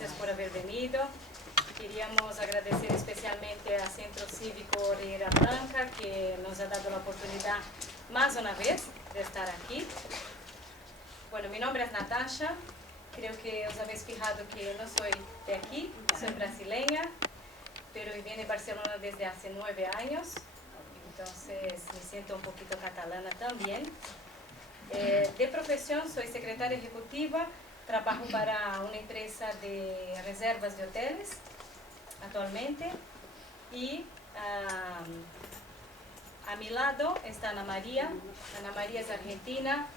gracias por haber venido. Queríamos agradecer especialmente al Centro Cívico Riera Blanca, que nos ha dado la oportunidad más una vez de estar aquí. Bueno, mi nombre es Natasha. Creo que os habéis fijado que no soy de aquí, soy brasileña, pero viví en Barcelona desde hace 9 años, entonces me siento un poquito catalana también. De profesión soy secretaria ejecutiva, trabajo para una empresa de reservas de hoteles actualmente y a mi lado está Ana María. Ana María es argentina,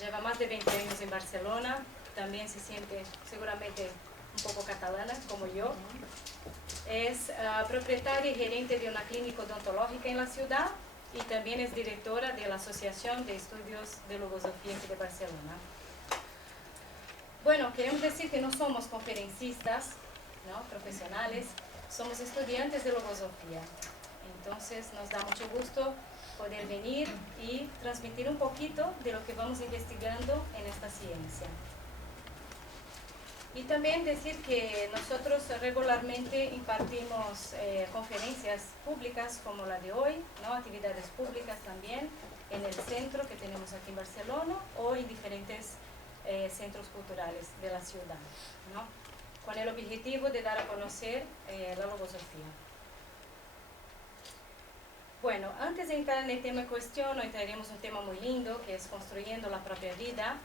lleva más de 20 años en Barcelona, también se siente seguramente un poco catalana como yo. Es propietaria y gerente de una clínica odontológica en la ciudad y también es directora de la Asociación de Estudios de Logosofía de Barcelona. Bueno, queremos decir que no somos conferencistas, ¿no?, profesionales, somos estudiantes de logosofía. Entonces nos da mucho gusto poder venir y transmitir un poquito de lo que vamos investigando en esta ciencia. Y también decir que nosotros regularmente impartimos conferencias públicas como la de hoy, ¿no?, actividades públicas también en el centro que tenemos aquí en Barcelona o en diferentes centros culturales de la ciudad, ¿no?, con el objetivo de dar a conocer la logosofía. Bueno, antes de entrar en el tema en cuestión, hoy traeremos un tema muy lindo que es construyendo la propia vida.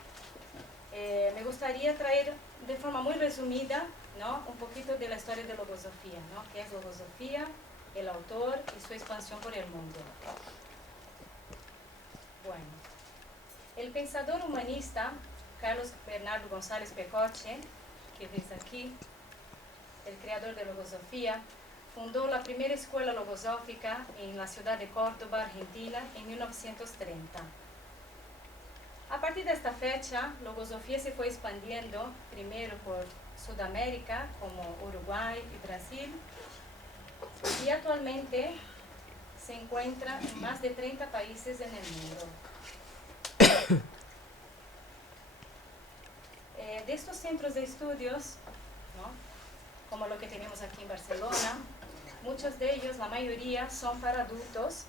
Me gustaría traer de forma muy resumida, ¿no?, un poquito de la historia de logosofía, ¿no?, qué es logosofía, el autor y su expansión por el mundo. Bueno, el pensador humanista Carlos Bernardo González Pecoche, que ves aquí, el creador de logosofía, fundó la primera escuela logosófica en la ciudad de Córdoba, Argentina, en 1930. A partir de esta fecha, logosofía se fue expandiendo primero por Sudamérica, como Uruguay y Brasil, y actualmente se encuentra en más de 30 países en el mundo. De estos centros de estudios, ¿no?, como lo que tenemos aquí en Barcelona, muchos de ellos, la mayoría, son para adultos,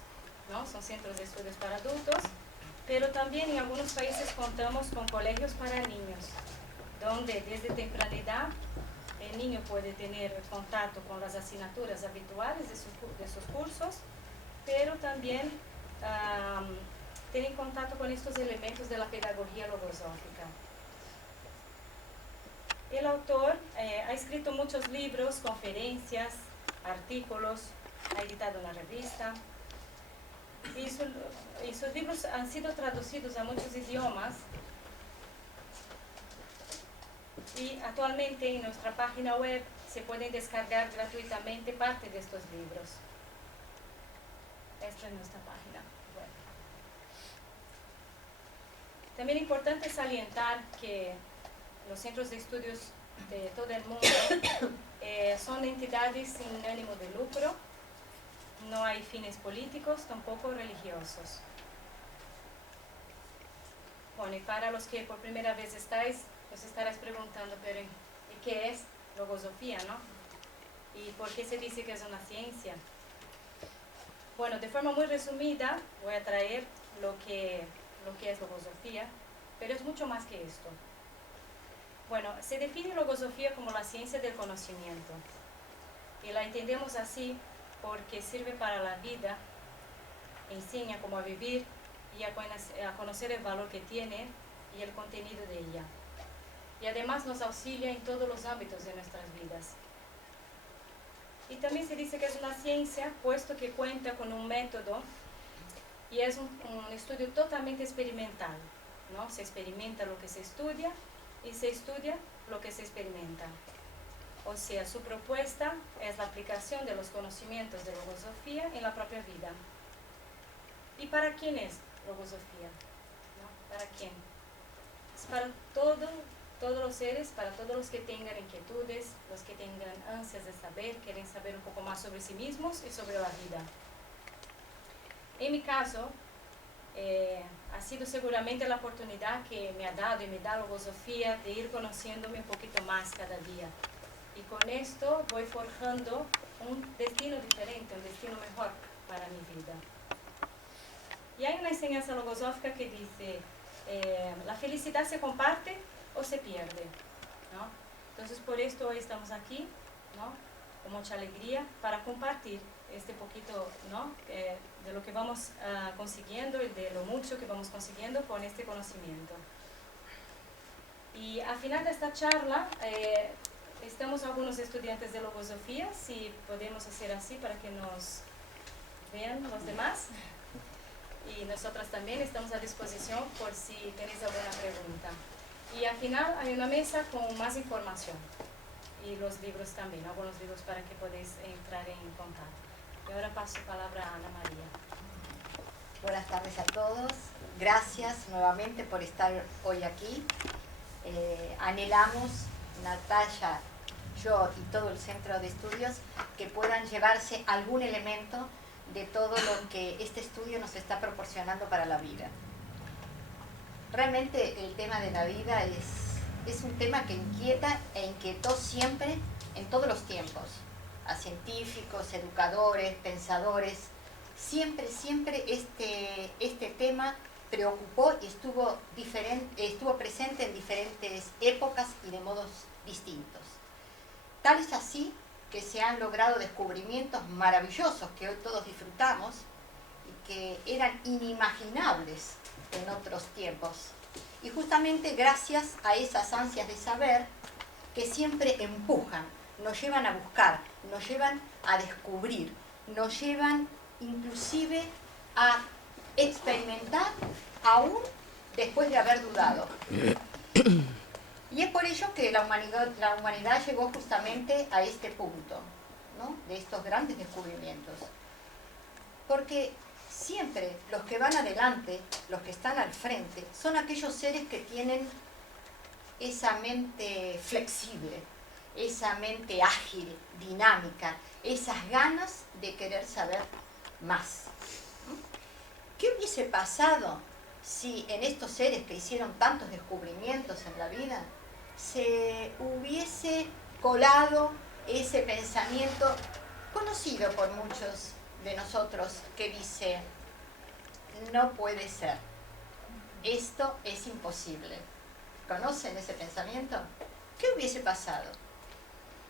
¿no?, son centros de estudios para adultos, pero también en algunos países contamos con colegios para niños, donde desde temprana edad el niño puede tener contacto con las asignaturas habituales de sus cursos, pero también tienen contacto con estos elementos de la pedagogía logosófica. El autor ha escrito muchos libros, conferencias, artículos, ha editado una revista, y sus libros han sido traducidos a muchos idiomas, y actualmente en nuestra página web se pueden descargar gratuitamente parte de estos libros. Esta es nuestra página web. También es importante salientar que los centros de estudios de todo el mundo son entidades sin ánimo de lucro, no hay fines políticos, tampoco religiosos. Bueno, y para los que por primera vez estáis, os estaréis preguntando, pero ¿y qué es logosofía, no? ¿Y por qué se dice que es una ciencia? Bueno, de forma muy resumida voy a traer lo que es logosofía, pero es mucho más que esto. Bueno, se define logosofía como la ciencia del conocimiento, y la entendemos así porque sirve para la vida, enseña cómo a vivir y a conocer el valor que tiene y el contenido de ella. Y además nos auxilia en todos los ámbitos de nuestras vidas. Y también se dice que es una ciencia, puesto que cuenta con un método y es un estudio totalmente experimental, ¿no? Se experimenta lo que se estudia y se estudia lo que se experimenta. O sea, su propuesta es la aplicación de los conocimientos de logosofía en la propia vida. ¿Y para quién es logosofía? ¿No? ¿Para quién? Es para todos los seres, para todos los que tengan inquietudes, los que tengan ansias de saber, quieren saber un poco más sobre sí mismos y sobre la vida. En mi caso, ha sido seguramente la oportunidad que me ha dado y me da logosofía de ir conociéndome un poquito más cada día. Y con esto voy forjando un destino diferente, un destino mejor para mi vida. Y hay una enseñanza logosófica que dice, la felicidad se comparte o se pierde, ¿no? Entonces por esto hoy estamos aquí, ¿no? Con mucha alegría para compartir este poquito, ¿no? De lo que vamos consiguiendo y de lo mucho que vamos consiguiendo con este conocimiento. Y al final de esta charla, estamos algunos estudiantes de logosofía, si podemos hacer así para que nos vean los demás. Y nosotras también estamos a disposición por si tenéis alguna pregunta. Y al final hay una mesa con más información. Y los libros también, algunos libros para que podáis entrar en contacto. Y ahora paso palabra a Ana María. Buenas tardes a todos. Gracias nuevamente por estar hoy aquí. Anhelamos, Natalia, yo y todo el Centro de Estudios, que puedan llevarse algún elemento de todo lo que este estudio nos está proporcionando para la vida. Realmente el tema de la vida es un tema que inquieta e inquietó siempre, en todos los tiempos, a científicos, educadores, pensadores. Siempre este tema preocupó y estuvo presente en diferentes épocas y de modos distintos. Tal es así que se han logrado descubrimientos maravillosos que hoy todos disfrutamos y que eran inimaginables en otros tiempos. Y justamente gracias a esas ansias de saber que siempre empujan, nos llevan a buscar, nos llevan a descubrir, nos llevan inclusive a experimentar aún después de haber dudado. Y es por ello que la humanidad llegó justamente a este punto, ¿no? De estos grandes descubrimientos. Porque siempre los que van adelante, los que están al frente, son aquellos seres que tienen esa mente flexible, esa mente ágil, dinámica, esas ganas de querer saber más. ¿Qué hubiese pasado si en estos seres que hicieron tantos descubrimientos en la vida se hubiese colado ese pensamiento conocido por muchos de nosotros que dice: no puede ser, esto es imposible? ¿Conocen ese pensamiento? ¿Qué hubiese pasado?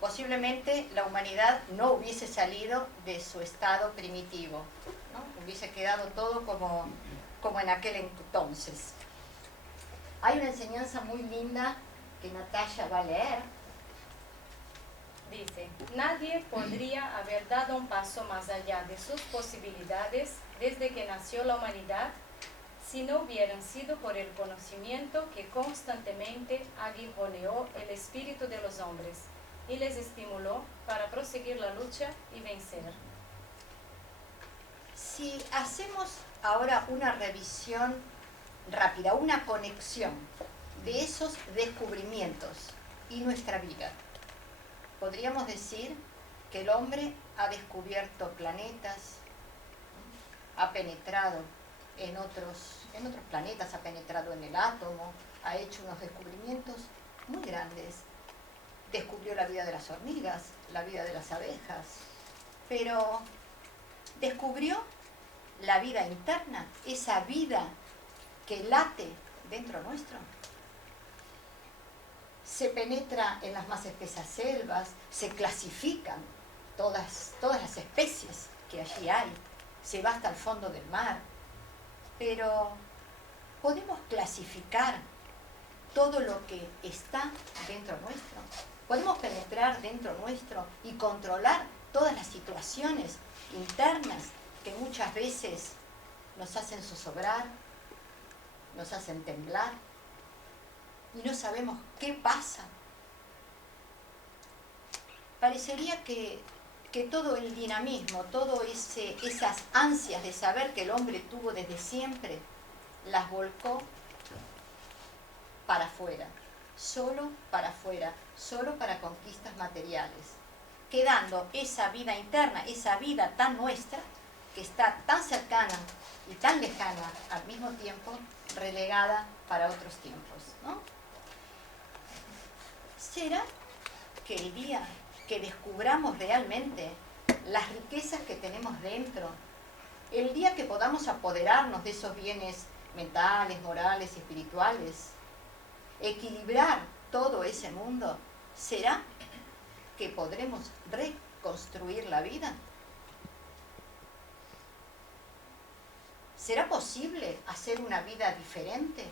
Posiblemente la humanidad no hubiese salido de su estado primitivo, ¿no? Hubiese quedado todo como en aquel entonces. Hay una enseñanza muy linda que Natalia va a leer. Dice, nadie podría haber dado un paso más allá de sus posibilidades desde que nació la humanidad si no hubieran sido por el conocimiento que constantemente aguijoneó el espíritu de los hombres y les estimuló para proseguir la lucha y vencer. Si hacemos ahora una revisión rápida, una conexión de esos descubrimientos y nuestra vida, podríamos decir que el hombre ha descubierto planetas, ha penetrado en otros planetas, ha penetrado en el átomo, ha hecho unos descubrimientos muy grandes. Descubrió la vida de las hormigas, la vida de las abejas, pero descubrió la vida interna, esa vida que late dentro nuestro. Se penetra en las más espesas selvas, se clasifican todas las especies que allí hay, se va hasta el fondo del mar, pero ¿podemos clasificar todo lo que está dentro nuestro? ¿Podemos penetrar dentro nuestro y controlar todas las situaciones internas que muchas veces nos hacen zozobrar, nos hacen temblar y no sabemos qué pasa? Parecería que todo el dinamismo, todo esas ansias de saber que el hombre tuvo desde siempre, las volcó para afuera, solo para afuera, solo para conquistas materiales, quedando esa vida interna, esa vida tan nuestra, que está tan cercana y tan lejana al mismo tiempo, relegada para otros tiempos, ¿no? ¿Será que el día que descubramos realmente las riquezas que tenemos dentro, el día que podamos apoderarnos de esos bienes mentales, morales, espirituales, equilibrar todo ese mundo, ¿será que podremos reconstruir la vida? ¿Será posible hacer una vida diferente?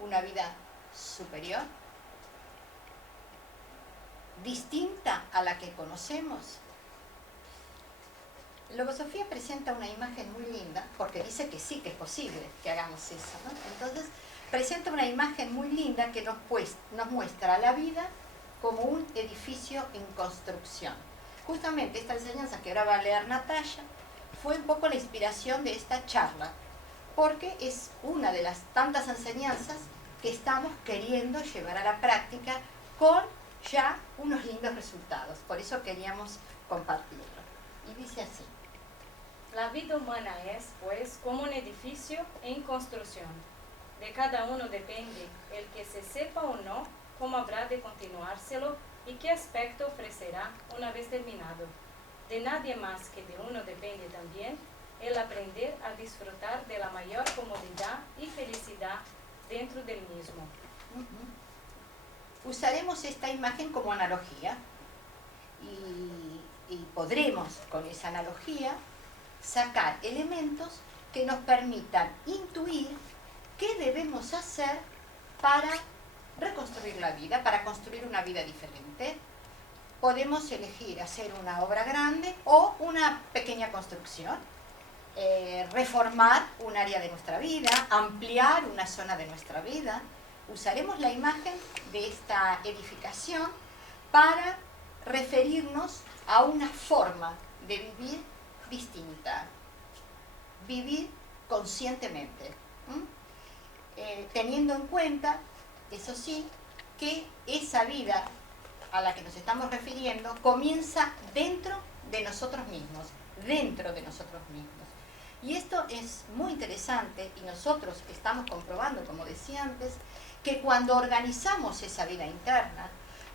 ¿Una vida superior? ¿Distinta a la que conocemos? Logosofía presenta una imagen muy linda, porque dice que sí, que es posible que hagamos eso, ¿no? Entonces, presenta una imagen muy linda que nos muestra la vida como un edificio en construcción. Justamente esta enseñanza que ahora va a leer Natalia fue un poco la inspiración de esta charla, porque es una de las tantas enseñanzas que estamos queriendo llevar a la práctica con ya unos lindos resultados. Por eso queríamos compartirlo. Y dice así. La vida humana es, pues, como un edificio en construcción. De cada uno depende el que se sepa o no cómo habrá de continuárselo y qué aspecto ofrecerá una vez terminado. De nadie más que de uno depende también el aprender a disfrutar de la mayor comodidad y felicidad dentro del mismo. Usaremos esta imagen como analogía y podremos con esa analogía sacar elementos que nos permitan intuir qué debemos hacer para reconstruir la vida, para construir una vida diferente. Podemos elegir hacer una obra grande o una pequeña construcción, reformar un área de nuestra vida, ampliar una zona de nuestra vida. Usaremos la imagen de esta edificación para referirnos a una forma de vivir distinta, vivir conscientemente, teniendo en cuenta, eso sí, que esa vida a la que nos estamos refiriendo comienza dentro de nosotros mismos, Y esto es muy interesante y nosotros estamos comprobando, como decía antes, que cuando organizamos esa vida interna,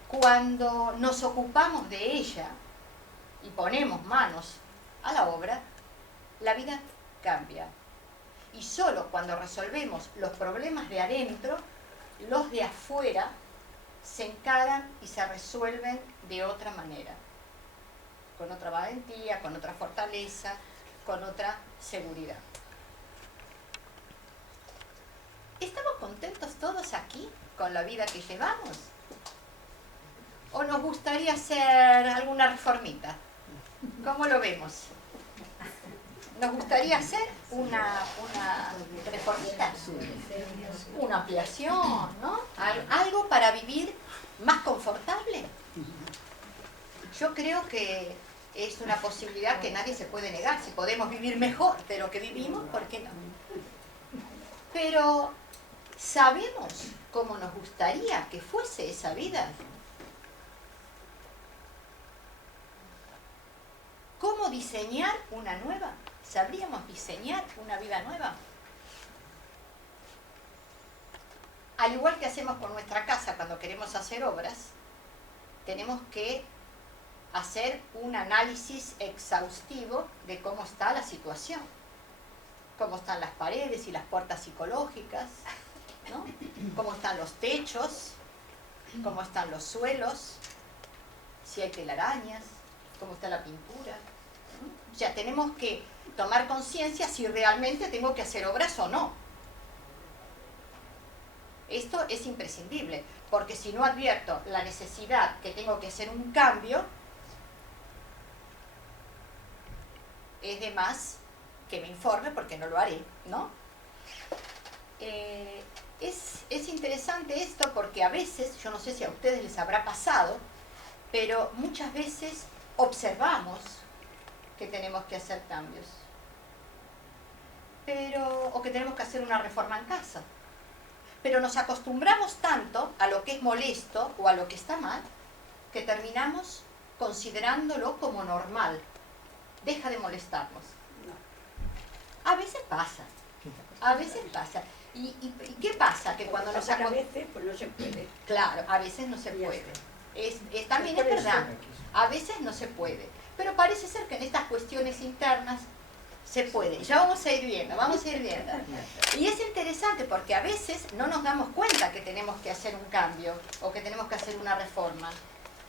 cuando nos ocupamos de ella y ponemos manos a la obra, la vida cambia. Y solo cuando resolvemos los problemas de adentro, los de afuera se encaran y se resuelven de otra manera, con otra valentía, con otra fortaleza, con otra seguridad. ¿Estamos contentos todos aquí con la vida que llevamos? ¿O nos gustaría hacer alguna reformita? ¿Cómo lo vemos? ¿Nos gustaría hacer una reformita? Una ampliación, ¿no? Algo para vivir más confortable. Yo creo que es una posibilidad que nadie se puede negar. Si podemos vivir mejor de lo que vivimos, ¿por qué no? Pero, ¿sabemos cómo nos gustaría que fuese esa vida? ¿Cómo diseñar una nueva? ¿Sabríamos diseñar una vida nueva? Al igual que hacemos con nuestra casa cuando queremos hacer obras, tenemos que hacer un análisis exhaustivo de cómo está la situación, cómo están las paredes y las puertas psicológicas, ¿no? Cómo están los techos, cómo están los suelos, si hay telarañas, cómo está la pintura. O sea, tenemos que tomar conciencia si realmente tengo que hacer obras o no. Esto es imprescindible, porque si no advierto la necesidad que tengo que hacer un cambio, es de más que me informe porque no lo haré, ¿no? Es interesante esto porque a veces, yo no sé si a ustedes les habrá pasado, pero muchas veces observamos que tenemos que hacer cambios, o que tenemos que hacer una reforma en casa. Pero nos acostumbramos tanto a lo que es molesto o a lo que está mal, que terminamos considerándolo como normal. Deja de molestarnos. A veces pasa. ¿Y qué pasa? Que cuando nos A veces pues no se puede. Claro, a veces no se puede. También es verdad, a veces no se puede. Pero parece ser que en estas cuestiones internas se puede. Ya vamos a ir viendo, vamos a ir viendo. Y es interesante porque a veces no nos damos cuenta que tenemos que hacer un cambio o que tenemos que hacer una reforma.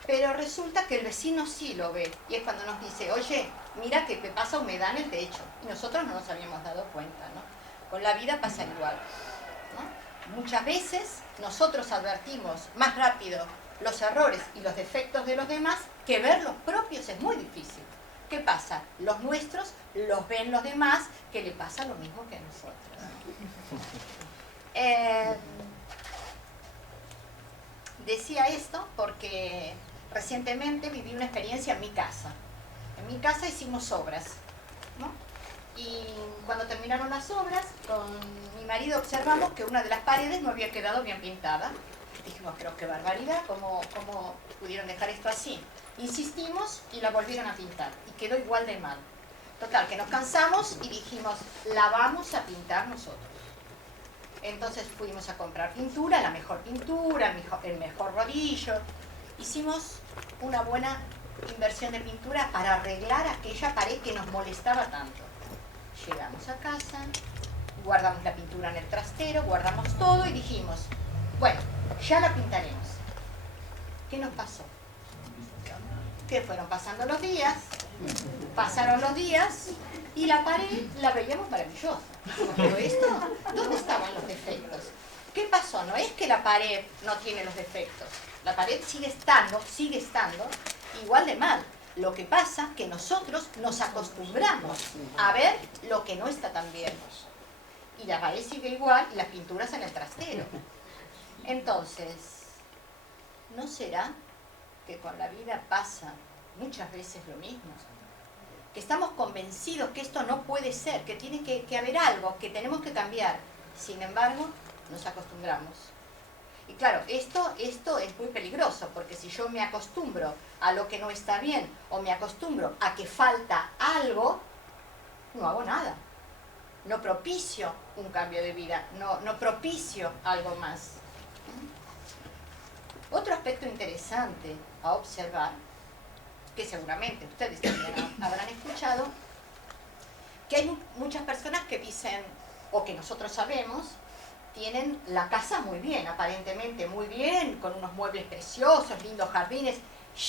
Pero resulta que el vecino sí lo ve. Y es cuando nos dice, oye, mira que te pasa humedad en el techo. Y nosotros no nos habíamos dado cuenta, ¿no? Con la vida pasa igual, ¿no? Muchas veces nosotros advertimos más rápido los errores y los defectos de los demás que ver los propios es muy difícil. ¿Qué pasa? Los nuestros los ven los demás, que le pasa lo mismo que a nosotros. Decía esto porque recientemente viví una experiencia en mi casa. En mi casa hicimos obras, ¿no? Y cuando terminaron las obras, con mi marido observamos que una de las paredes no había quedado bien pintada. Dijimos, pero qué barbaridad, ¿cómo pudieron dejar esto así? Insistimos y la volvieron a pintar y quedó igual de mal. Total, que nos cansamos y dijimos, la vamos a pintar nosotros. Entonces fuimos a comprar pintura, la mejor pintura, el mejor rodillo. Hicimos una buena inversión de pintura para arreglar aquella pared que nos molestaba tanto. Llegamos a casa, guardamos la pintura en el trastero, guardamos todo y dijimos, bueno, ya la pintaremos. ¿Qué nos pasó? Que fueron pasando los días, pasaron los días y la pared la veíamos maravillosa. Pero esto, ¿dónde estaban los defectos? ¿Qué pasó? No es que la pared no tiene los defectos. La pared sigue estando igual de mal. Lo que pasa es que nosotros nos acostumbramos a ver lo que no está tan bien. Y la pared sigue igual y las pinturas en el trastero. Entonces, ¿no será que con la vida pasa muchas veces lo mismo? Que estamos convencidos que esto no puede ser, que tiene que haber algo, que tenemos que cambiar. Sin embargo, nos acostumbramos. Y claro, esto es muy peligroso, porque si yo me acostumbro a lo que no está bien, o me acostumbro a que falta algo, no hago nada. No propicio un cambio de vida, no propicio algo más. Otro aspecto interesante a observar, que seguramente ustedes también habrán escuchado, que hay muchas personas que dicen, o que nosotros sabemos, tienen la casa muy bien, aparentemente muy bien, con unos muebles preciosos, lindos jardines,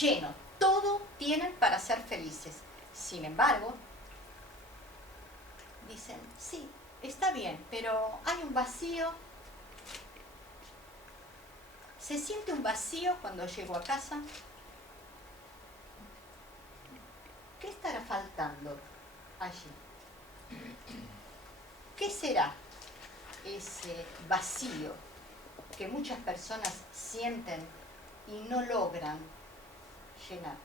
llenos. Todo tienen para ser felices. Sin embargo, dicen, sí, está bien, pero hay un vacío. ¿Se siente un vacío cuando llego a casa? ¿Qué estará faltando allí? ¿Qué será ese vacío que muchas personas sienten y no logran llenar?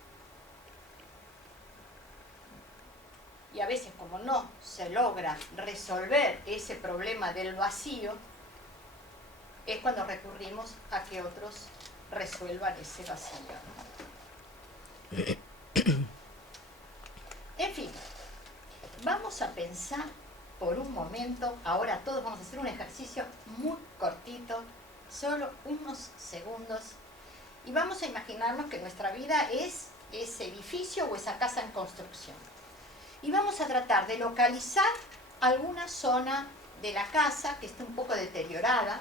Y a veces, como no se logra resolver ese problema del vacío, es cuando recurrimos a que otros resuelvan ese vacío. En fin, vamos a pensar por un momento, ahora todos vamos a hacer un ejercicio muy cortito, solo unos segundos, y vamos a imaginarnos que nuestra vida es ese edificio o esa casa en construcción. Y vamos a tratar de localizar alguna zona de la casa que esté un poco deteriorada.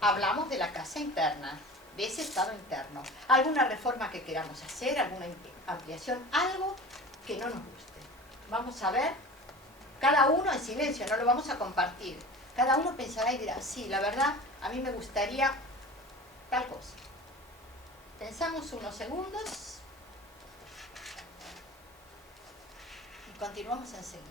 Hablamos de la casa interna, de ese estado interno. Alguna reforma que queramos hacer, alguna ampliación, algo que no nos guste. Vamos a ver, cada uno en silencio, no lo vamos a compartir. Cada uno pensará y dirá, sí, la verdad, a mí me gustaría tal cosa. Pensamos unos segundos y continuamos enseguida.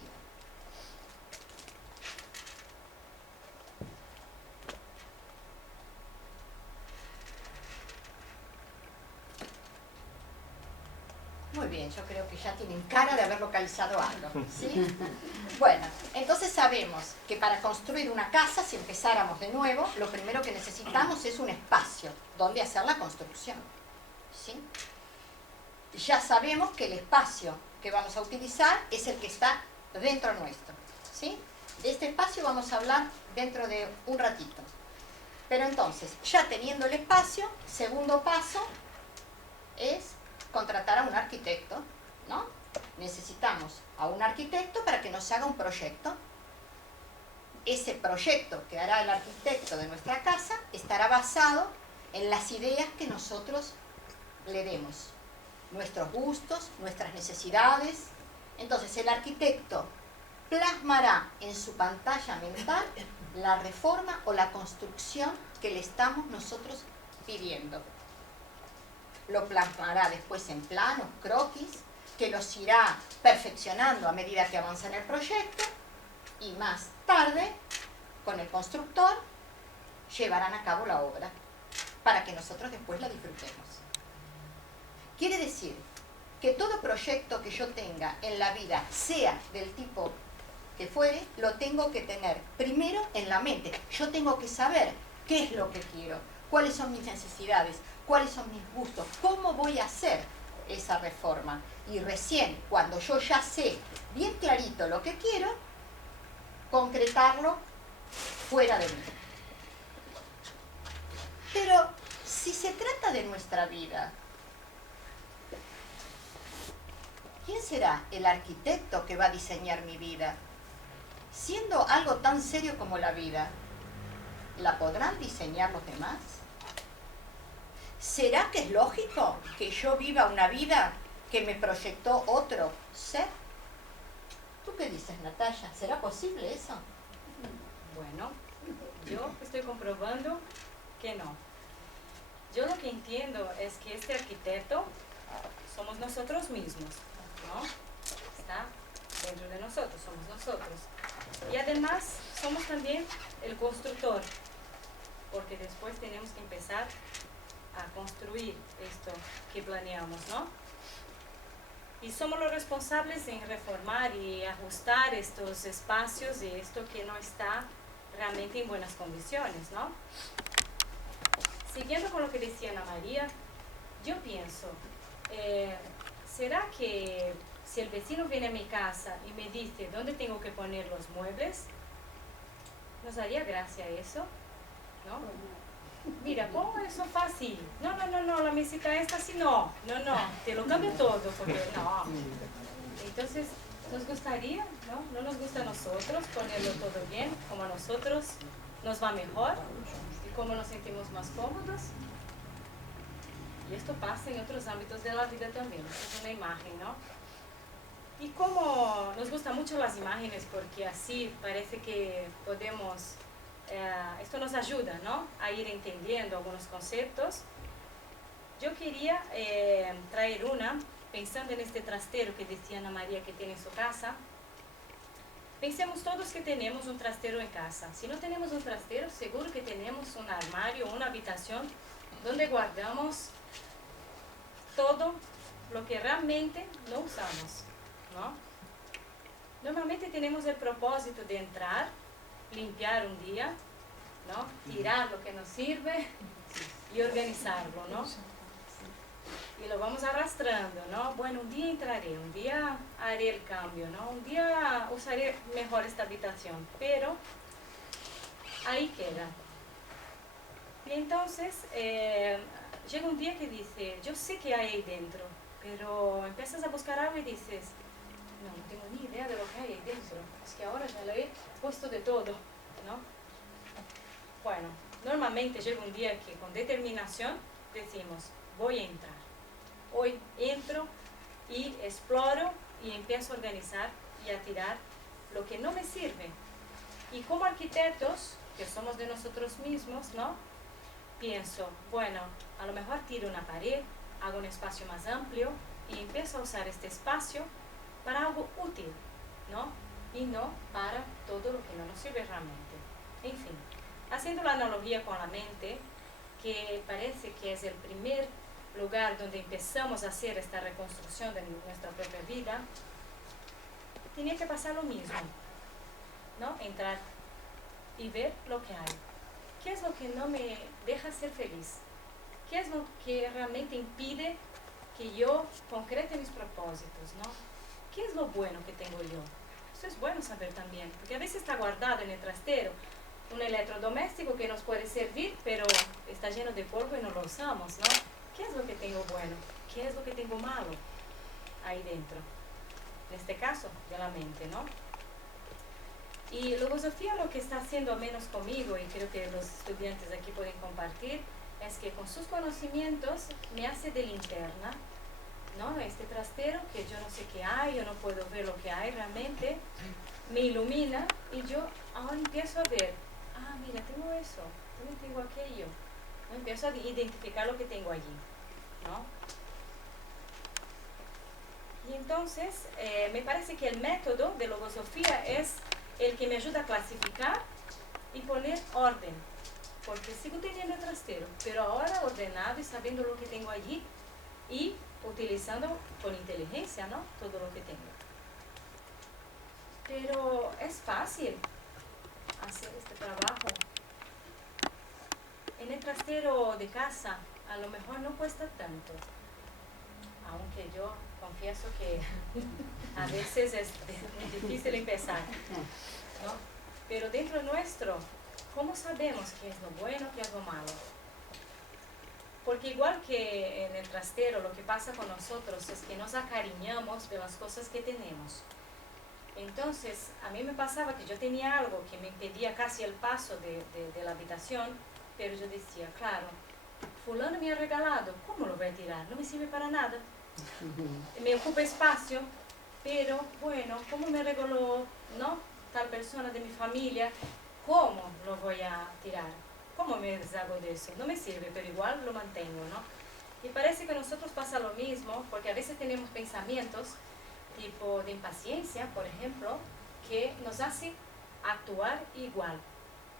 Muy bien, yo creo que ya tienen cara de haber localizado algo, ¿sí? Bueno, entonces sabemos que para construir una casa, si empezáramos de nuevo, lo primero que necesitamos es un espacio donde hacer la construcción, ¿sí? Ya sabemos que el espacio que vamos a utilizar es el que está dentro nuestro, ¿sí? De este espacio vamos a hablar dentro de un ratito. Pero entonces, ya teniendo el espacio, segundo paso es contratar a un arquitecto, ¿no? Necesitamos a un arquitecto para que nos haga un proyecto. Ese proyecto que hará el arquitecto de nuestra casa estará basado en las ideas que nosotros le demos, nuestros gustos, nuestras necesidades. Entonces el arquitecto plasmará en su pantalla mental la reforma o la construcción que le estamos nosotros pidiendo. Lo plasmará después en planos, croquis, que los irá perfeccionando a medida que avanza en el proyecto, y más tarde, con el constructor, llevarán a cabo la obra para que nosotros después la disfrutemos. Quiere decir que todo proyecto que yo tenga en la vida, sea del tipo que fuere, lo tengo que tener primero en la mente. Yo tengo que saber qué es lo que quiero, cuáles son mis necesidades, cuáles son mis gustos, cómo voy a hacer esa reforma. Y recién, cuando yo ya sé bien clarito lo que quiero, concretarlo fuera de mí. Pero si se trata de nuestra vida, ¿quién será el arquitecto que va a diseñar mi vida? Siendo algo tan serio como la vida, ¿la podrán diseñar los demás? ¿Será que es lógico que yo viva una vida que me proyectó otro ser? ¿Tú qué dices, Natalia? ¿Será posible eso? Bueno, yo estoy comprobando que no. Yo lo que entiendo es que este arquitecto somos nosotros mismos, ¿no? Está dentro de nosotros, somos nosotros. Y además somos también el constructor, porque después tenemos que empezar a construir esto que planeamos, ¿no? Y somos los responsables en reformar y ajustar estos espacios y esto que no está realmente en buenas condiciones, ¿no? Siguiendo con lo que decía Ana María, yo pienso, ¿será que si el vecino viene a mi casa y me dice dónde tengo que poner los muebles, nos haría gracia eso? ¿No? Mira, pon el sofá así. No, la mesita esta así, no, te lo cambio todo, porque no. Entonces, nos gustaría, ¿no? No nos gusta a nosotros ponerlo todo bien, como a nosotros nos va mejor y como nos sentimos más cómodos. Y esto pasa en otros ámbitos de la vida también, es una imagen, ¿no? Y como nos gustan mucho las imágenes, porque así parece que podemos, esto nos ayuda, ¿no?, a ir entendiendo algunos conceptos. Yo quería traer una, pensando en este trastero que decía Ana María que tiene en su casa. Pensemos todos que tenemos un trastero en casa. Si no tenemos un trastero, seguro que tenemos un armario, una habitación donde guardamos todo lo que realmente no usamos, ¿no? Normalmente tenemos el propósito de entrar, limpiar un día, ¿no?, tirar lo que nos sirve y organizarlo, ¿no? Y lo vamos arrastrando, ¿no? Bueno, un día entraré, un día haré el cambio, ¿no? Un día usaré mejor esta habitación, pero ahí queda. Y entonces llega un día que dice, yo sé que hay ahí dentro, pero empiezas a buscar algo y dices, no tengo ni idea de lo que hay ahí dentro, es que ahora ya lo he puesto de todo, ¿no? Bueno, normalmente llega un día que con determinación decimos, voy a entrar. Hoy entro y exploro y empiezo a organizar y a tirar lo que no me sirve. Y como arquitectos, que somos de nosotros mismos, ¿no?, pienso, bueno, a lo mejor tiro una pared, hago un espacio más amplio y empiezo a usar este espacio para algo útil, ¿no? Y no para todo lo que no nos sirve realmente. En fin, haciendo la analogía con la mente, que parece que es el primer lugar donde empezamos a hacer esta reconstrucción de nuestra propia vida, tenía que pasar lo mismo, ¿no? Entrar y ver lo que hay. ¿Qué es lo que no me deja ser feliz? ¿Qué es lo que realmente impide que yo concrete mis propósitos, ¿no? ¿Qué es lo bueno que tengo yo? Esto es bueno saber también, porque a veces está guardado en el trastero un electrodoméstico que nos puede servir, pero está lleno de polvo y no lo usamos, ¿no? ¿Qué es lo que tengo bueno? ¿Qué es lo que tengo malo ahí dentro? En este caso, de la mente, ¿no? Y Logosofía lo que está haciendo, al menos conmigo, y creo que los estudiantes aquí pueden compartir, es que con sus conocimientos me hace de linterna, ¿no? Este trastero que yo no sé qué hay, yo no puedo ver lo que hay realmente, me ilumina y yo ahora empiezo a ver, ah, mira, tengo eso, también tengo aquello, ¿no? Empiezo a identificar lo que tengo allí, ¿no? Y entonces, me parece que el método de Logosofía es el que me ayuda a clasificar y poner orden, porque sigo teniendo el trastero, pero ahora ordenado y sabiendo lo que tengo allí y utilizando con inteligencia, ¿no? Todo lo que tengo. Pero es fácil hacer este trabajo. En el trastero de casa a lo mejor no cuesta tanto, aunque yo confieso que a veces es muy difícil empezar, ¿no? Pero dentro nuestro, ¿cómo sabemos qué es lo bueno, qué es lo malo? Porque igual que en el trastero, lo que pasa con nosotros es que nos acariñamos de las cosas que tenemos. Entonces, a mí me pasaba que yo tenía algo que me impedía casi el paso de la habitación, pero yo decía, claro, fulano me ha regalado, ¿cómo lo voy a tirar? No me sirve para nada. Me ocupa espacio, pero bueno, ¿cómo me regaló, no? Tal persona de mi familia, ¿cómo lo voy a tirar? ¿Cómo me deshago de eso? No me sirve, pero igual lo mantengo, ¿no? Y parece que a nosotros pasa lo mismo, porque a veces tenemos pensamientos tipo de impaciencia, por ejemplo, que nos hace actuar igual,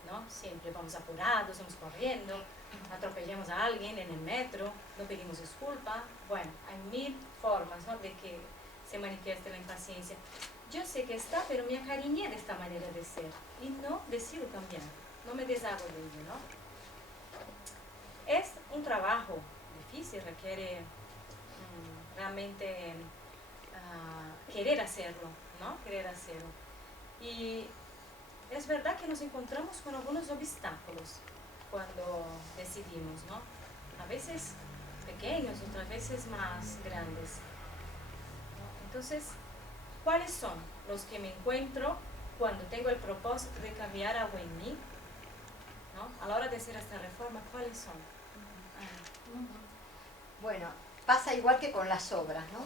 ¿no? Siempre vamos apurados, vamos corriendo, atropellamos a alguien en el metro, no pedimos disculpa. Bueno, hay mil formas, ¿no?, de que se manifieste la impaciencia. Yo sé que está, pero me acariñé de esta manera de ser y no decido cambiar, no me deshago de ello, ¿no? Es un trabajo difícil, requiere realmente querer hacerlo, ¿no? Querer hacerlo. Y es verdad que nos encontramos con algunos obstáculos cuando decidimos, ¿no? A veces pequeños, otras veces más grandes, ¿no? Entonces, ¿cuáles son los que me encuentro cuando tengo el propósito de cambiar algo en mí, ¿no? A la hora de hacer esta reforma, ¿cuáles son? Bueno, pasa igual que con las obras, ¿no?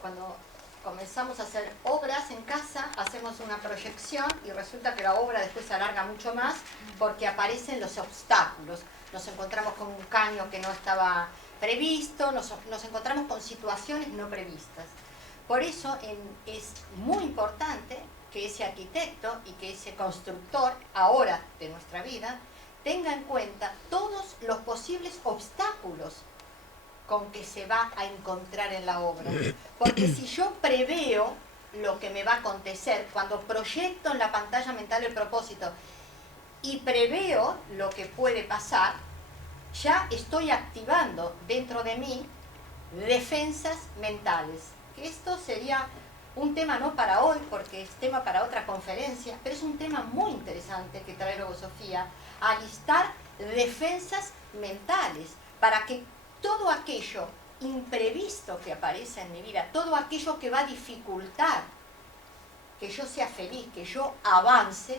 Cuando comenzamos a hacer obras en casa, hacemos una proyección y resulta que la obra después se alarga mucho más porque aparecen los obstáculos. Nos encontramos con un caño que no estaba previsto, nos encontramos con situaciones no previstas. Por eso es muy importante que ese arquitecto y que ese constructor ahora de nuestra vida tenga en cuenta todos los posibles obstáculos con que se va a encontrar en la obra. Porque si yo preveo lo que me va a acontecer, cuando proyecto en la pantalla mental el propósito y preveo lo que puede pasar, ya estoy activando dentro de mí defensas mentales. Que esto sería un tema no para hoy, porque es tema para otra conferencia, pero es un tema muy interesante que trae Logosofía, alistar defensas mentales para que todo aquello imprevisto que aparece en mi vida, todo aquello que va a dificultar que yo sea feliz, que yo avance,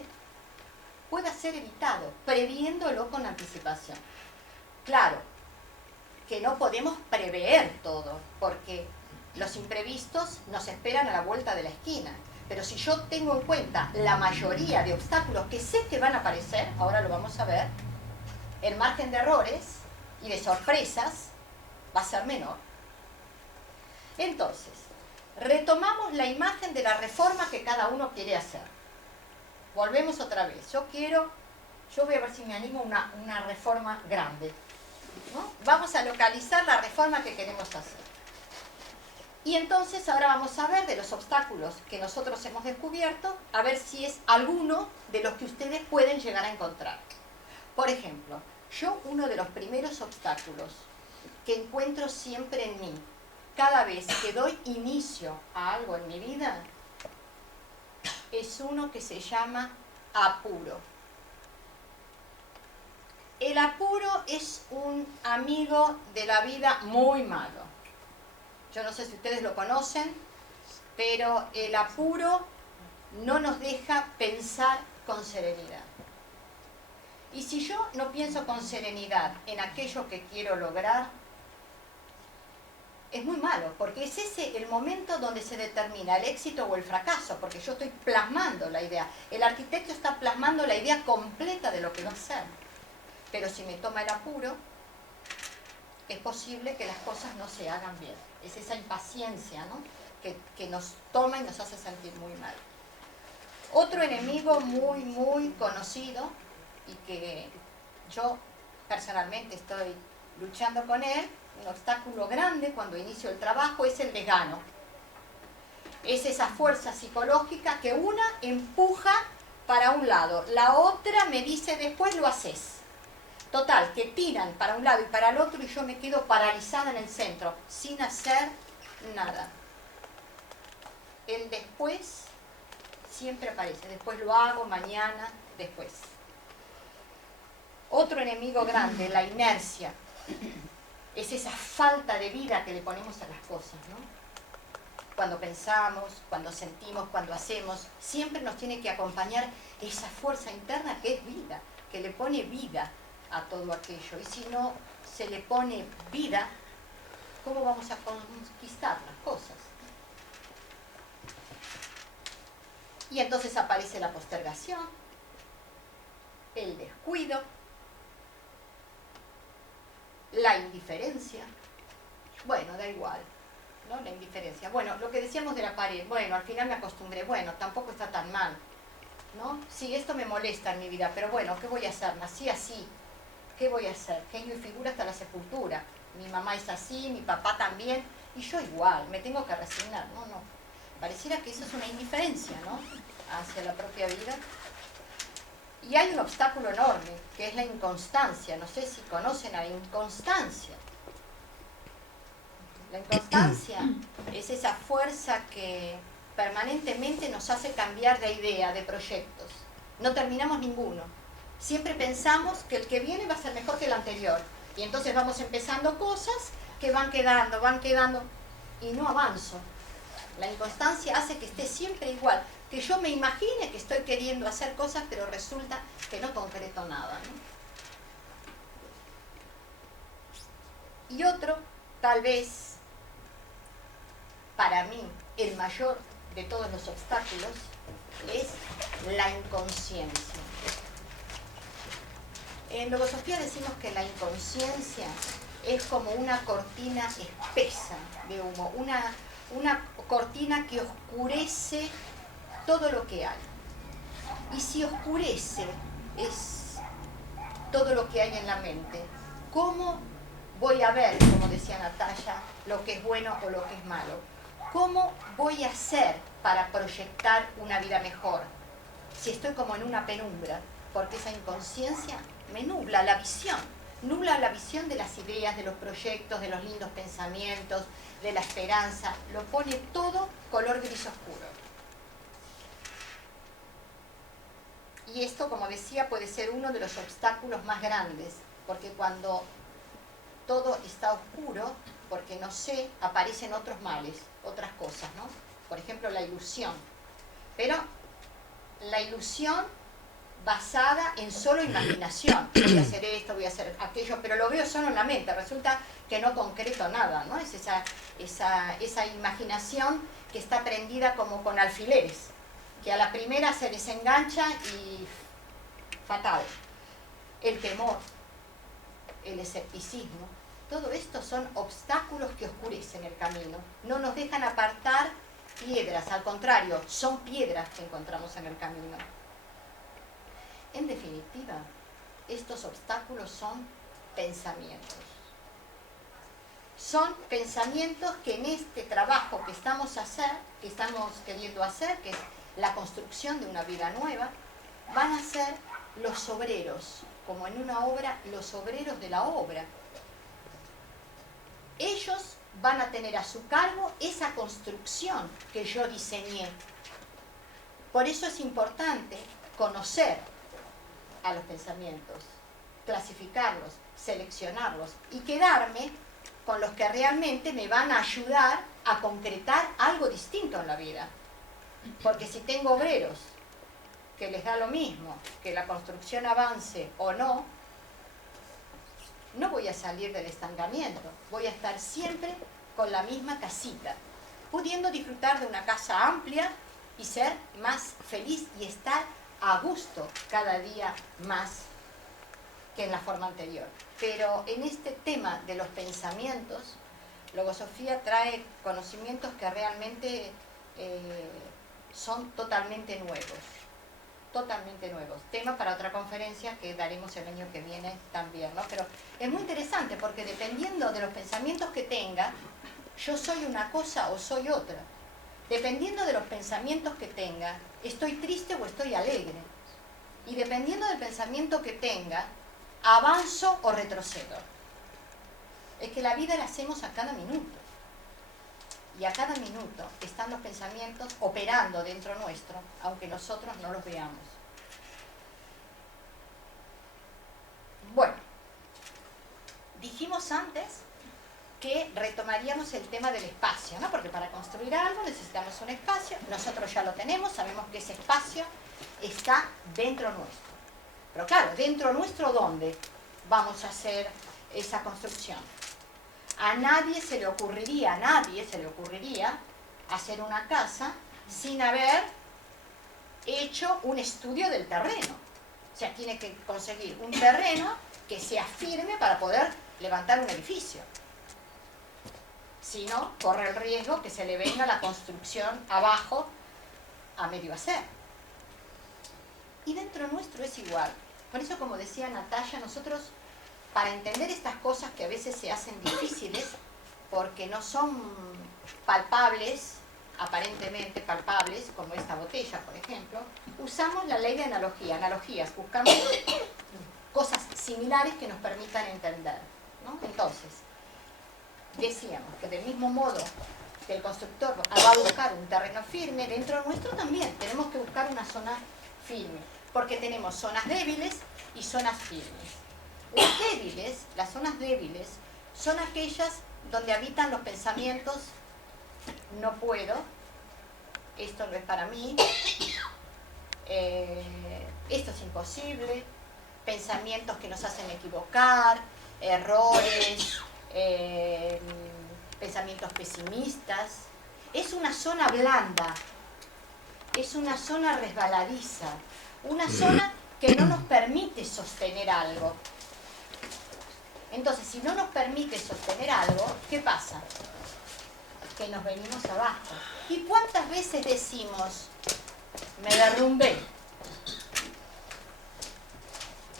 pueda ser evitado, previéndolo con anticipación. Claro, que no podemos prever todo, porque los imprevistos nos esperan a la vuelta de la esquina. Pero si yo tengo en cuenta la mayoría de obstáculos que sé que van a aparecer, ahora lo vamos a ver, el margen de errores y de sorpresas va a ser menor. Entonces, retomamos la imagen de la reforma que cada uno quiere hacer. Volvemos otra vez. Yo voy a ver si me animo a una reforma grande, ¿no? Vamos a localizar la reforma que queremos hacer. Y entonces ahora vamos a ver de los obstáculos que nosotros hemos descubierto, a ver si es alguno de los que ustedes pueden llegar a encontrar. Por ejemplo, yo uno de los primeros obstáculos que encuentro siempre en mí, cada vez que doy inicio a algo en mi vida, es uno que se llama apuro. El apuro es un amigo de la vida muy malo. Yo no sé si ustedes lo conocen, pero el apuro no nos deja pensar con serenidad. Y si yo no pienso con serenidad en aquello que quiero lograr, es muy malo, porque es ese el momento donde se determina el éxito o el fracaso, porque yo estoy plasmando la idea. El arquitecto está plasmando la idea completa de lo que va a hacer. Pero si me toma el apuro, es posible que las cosas no se hagan bien. Es esa impaciencia, ¿no?, que nos toma y nos hace sentir muy mal. Otro enemigo muy conocido y que yo personalmente estoy luchando con él, un obstáculo grande cuando inicio el trabajo, es el desgano. Es esa fuerza psicológica que una empuja para un lado, la otra me dice después lo haces. Total, que tiran para un lado y para el otro y yo me quedo paralizada en el centro, sin hacer nada. El después siempre aparece, después lo hago, mañana, después. Otro enemigo grande, la inercia. Es esa falta de vida que le ponemos a las cosas, ¿no? Cuando pensamos, cuando sentimos, cuando hacemos, siempre nos tiene que acompañar esa fuerza interna que es vida, que le pone vida a todo aquello. Y si no se le pone vida, ¿cómo vamos a conquistar las cosas? Y entonces aparece la postergación, el descuido, la indiferencia. Bueno, da igual, ¿no? La indiferencia. Bueno, lo que decíamos de la pared, bueno, al final me acostumbré, bueno, tampoco está tan mal, ¿no? Sí, esto me molesta en mi vida, pero bueno, ¿qué voy a hacer? Nací así, ¿qué voy a hacer? Genio y figura hasta la sepultura. Mi mamá es así, mi papá también, y yo igual, me tengo que resignar, no. Pareciera que eso es una indiferencia, ¿no?, hacia la propia vida. Y hay un obstáculo enorme, que es la inconstancia. No sé si conocen a la inconstancia. La inconstancia es esa fuerza que permanentemente nos hace cambiar de idea, de proyectos. No terminamos ninguno. Siempre pensamos que el que viene va a ser mejor que el anterior. Y entonces vamos empezando cosas que van quedando, y no avanzo. La inconstancia hace que esté siempre igual, que yo me imagine que estoy queriendo hacer cosas, pero resulta que no concreto nada, ¿no? Y otro, tal vez, para mí, el mayor de todos los obstáculos, es la inconsciencia. En logosofía decimos que la inconsciencia es como una cortina espesa de humo, una cortina que oscurece todo lo que hay. Y si oscurece es todo lo que hay en la mente, ¿cómo voy a ver, como decía Natalia, lo que es bueno o lo que es malo? ¿Cómo voy a hacer para proyectar una vida mejor si estoy como en una penumbra? Porque esa inconsciencia me nubla la visión de las ideas, de los proyectos, de los lindos pensamientos, de la esperanza, lo pone todo color gris oscuro. Y esto, como decía, puede ser uno de los obstáculos más grandes, porque cuando todo está oscuro, porque no sé, aparecen otros males, otras cosas, ¿no? Por ejemplo, la ilusión. Pero la ilusión basada en solo imaginación. Voy a hacer esto, voy a hacer aquello, pero lo veo solo en la mente. Resulta que no concreto nada, ¿no? Es esa imaginación que está prendida como con alfileres, que a la primera se desengancha y fatal. El temor, el escepticismo, todo esto son obstáculos que oscurecen el camino. No nos dejan apartar piedras, al contrario, son piedras que encontramos en el camino. En definitiva, estos obstáculos son pensamientos. Son pensamientos que en este trabajo que estamos queriendo hacer, que es la construcción de una vida nueva, van a ser los obreros, como en una obra, los obreros de la obra. Ellos van a tener a su cargo esa construcción que yo diseñé. Por eso es importante conocer a los pensamientos, clasificarlos, seleccionarlos y quedarme con los que realmente me van a ayudar a concretar algo distinto en la vida. Porque si tengo obreros que les da lo mismo, que la construcción avance o no, no voy a salir del estancamiento, voy a estar siempre con la misma casita, pudiendo disfrutar de una casa amplia y ser más feliz y estar a gusto cada día más que en la forma anterior. Pero en este tema de los pensamientos, Logosofía trae conocimientos que realmente son totalmente nuevos. Totalmente nuevos. Tema para otra conferencia que daremos el año que viene también, ¿no? Pero es muy interesante porque dependiendo de los pensamientos que tenga, yo soy una cosa o soy otra. Dependiendo de los pensamientos que tenga, estoy triste o estoy alegre. Y dependiendo del pensamiento que tenga, avanzo o retrocedo. Es que la vida la hacemos a cada minuto. Y a cada minuto están los pensamientos operando dentro nuestro, aunque nosotros no los veamos. Bueno, dijimos antes que retomaríamos el tema del espacio, ¿no? Porque para construir algo necesitamos un espacio, nosotros ya lo tenemos, sabemos que ese espacio está dentro nuestro. Pero claro, dentro nuestro, ¿dónde vamos a hacer esa construcción? A nadie se le ocurriría hacer una casa sin haber hecho un estudio del terreno. O sea, tiene que conseguir un terreno que sea firme para poder levantar un edificio. Si no, corre el riesgo que se le venga la construcción abajo a medio hacer. Y dentro nuestro es igual. Por eso, como decía Natalia, nosotros, para entender estas cosas que a veces se hacen difíciles, porque no son palpables, aparentemente palpables, como esta botella, por ejemplo, usamos la ley de analogías, buscamos cosas similares que nos permitan entender, ¿no? Entonces, decíamos que del mismo modo que el constructor va a buscar un terreno firme, dentro nuestro también tenemos que buscar una zona firme, porque tenemos zonas débiles y zonas firmes. Las zonas débiles, son aquellas donde habitan los pensamientos no puedo, esto no es para mí, esto es imposible, pensamientos que nos hacen equivocar, errores, pensamientos pesimistas. Es una zona blanda, es una zona resbaladiza, una zona que no nos permite sostener algo. Entonces, si no nos permite sostener algo, ¿qué pasa? Que nos venimos abajo. ¿Y cuántas veces decimos, me derrumbé?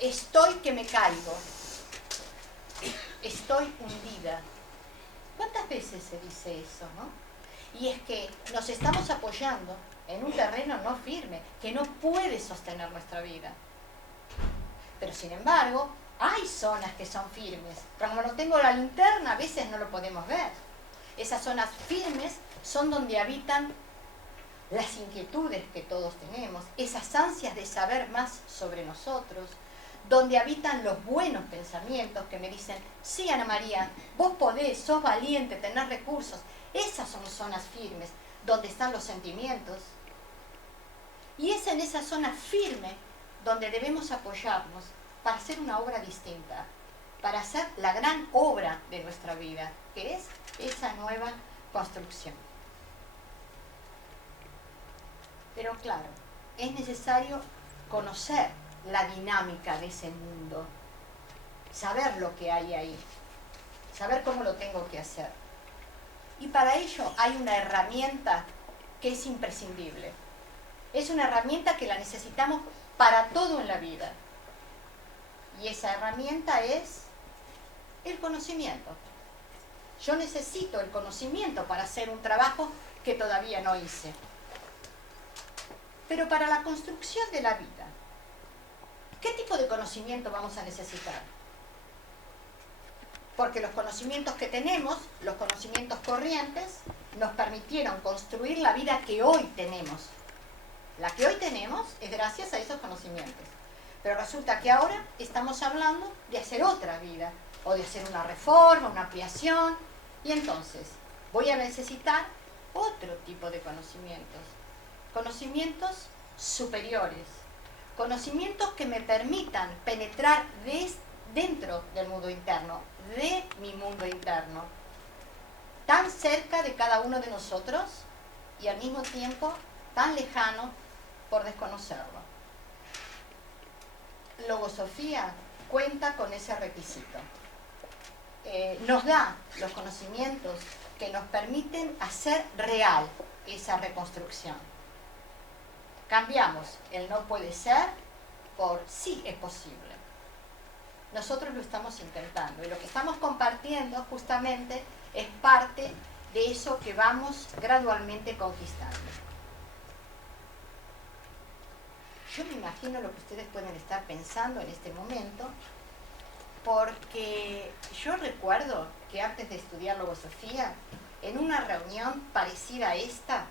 Estoy que me caigo. Estoy hundida. ¿Cuántas veces se dice eso, no? Y es que nos estamos apoyando en un terreno no firme, que no puede sostener nuestra vida. Pero sin embargo, hay zonas que son firmes, pero como no tengo la linterna, a veces no lo podemos ver. Esas zonas firmes son donde habitan las inquietudes que todos tenemos, esas ansias de saber más sobre nosotros, donde habitan los buenos pensamientos que me dicen, sí, Ana María, vos podés, sos valiente, tenés recursos. Esas son zonas firmes, donde están los sentimientos. Y es en esa zona firme donde debemos apoyarnos para hacer una obra distinta, para hacer la gran obra de nuestra vida, que es esa nueva construcción. Pero claro, es necesario conocer la dinámica de ese mundo, saber lo que hay ahí, saber cómo lo tengo que hacer. Y para ello hay una herramienta que es imprescindible. Es una herramienta que la necesitamos para todo en la vida. Y esa herramienta es el conocimiento. Yo necesito el conocimiento para hacer un trabajo que todavía no hice. Pero para la construcción de la vida, ¿qué tipo de conocimiento vamos a necesitar? Porque los conocimientos que tenemos, los conocimientos corrientes, nos permitieron construir la vida que hoy tenemos. La que hoy tenemos es gracias a esos conocimientos. Pero resulta que ahora estamos hablando de hacer otra vida, o de hacer una reforma, una ampliación, y entonces voy a necesitar otro tipo de conocimientos. Conocimientos superiores, conocimientos que me permitan penetrar dentro del mundo interno, de mi mundo interno, tan cerca de cada uno de nosotros y al mismo tiempo tan lejano por desconocerlo. Logosofía cuenta con ese requisito. Nos da los conocimientos que nos permiten hacer real esa reconstrucción. Cambiamos el no puede ser por sí es posible. Nosotros lo estamos intentando y lo que estamos compartiendo justamente es parte de eso que vamos gradualmente conquistando. Yo me imagino lo que ustedes pueden estar pensando en este momento, porque yo recuerdo que antes de estudiar logosofía, en una reunión parecida a esta,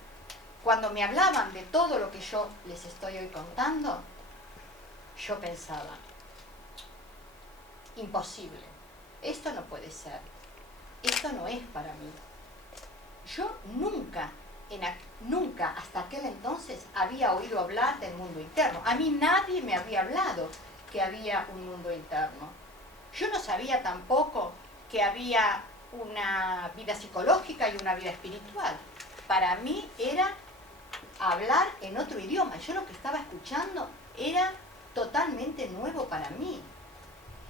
cuando me hablaban de todo lo que yo les estoy hoy contando, yo pensaba, imposible, esto no puede ser, esto no es para mí. Yo nunca hasta aquel entonces había oído hablar del mundo interno. A mí nadie me había hablado que había un mundo interno. Yo no sabía tampoco que había una vida psicológica y una vida espiritual. Para mí era hablar en otro idioma. Yo lo que estaba escuchando era totalmente nuevo para mí.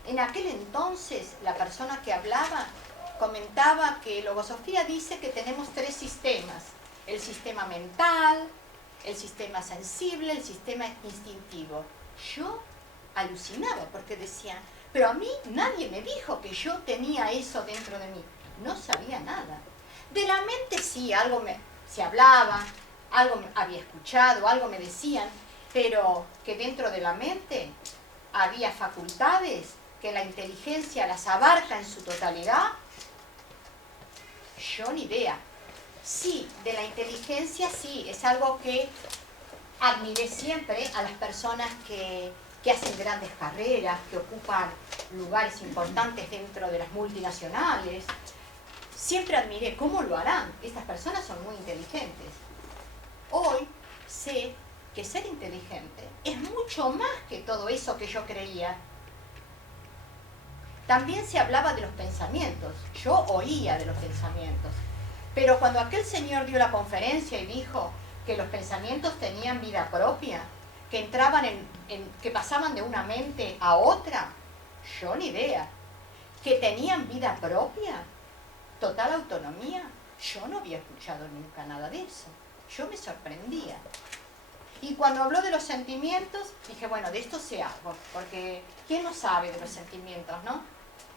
En aquel entonces, la persona que hablaba comentaba que logosofía dice que tenemos 3 sistemas. El sistema mental, el sistema sensible, el sistema instintivo. Yo alucinaba porque decía, pero a mí nadie me dijo que yo tenía eso dentro de mí. No sabía nada. De la mente sí, algo se hablaba, algo había escuchado, algo me decían, pero que dentro de la mente había facultades que la inteligencia las abarca en su totalidad, yo ni idea. Sí, de la inteligencia sí, es algo que admiré siempre a las personas que hacen grandes carreras, que ocupan lugares importantes dentro de las multinacionales. Siempre admiré cómo lo harán. Estas personas son muy inteligentes. Hoy sé que ser inteligente es mucho más que todo eso que yo creía. También se hablaba de los pensamientos. Yo oía de los pensamientos. Pero cuando aquel señor dio la conferencia y dijo que los pensamientos tenían vida propia, que entraban que pasaban de una mente a otra, yo ni idea. Que tenían vida propia, total autonomía, yo no había escuchado nunca nada de eso. Yo me sorprendía. Y cuando habló de los sentimientos, dije, bueno, de esto sé algo, porque ¿quién no sabe de los sentimientos, no?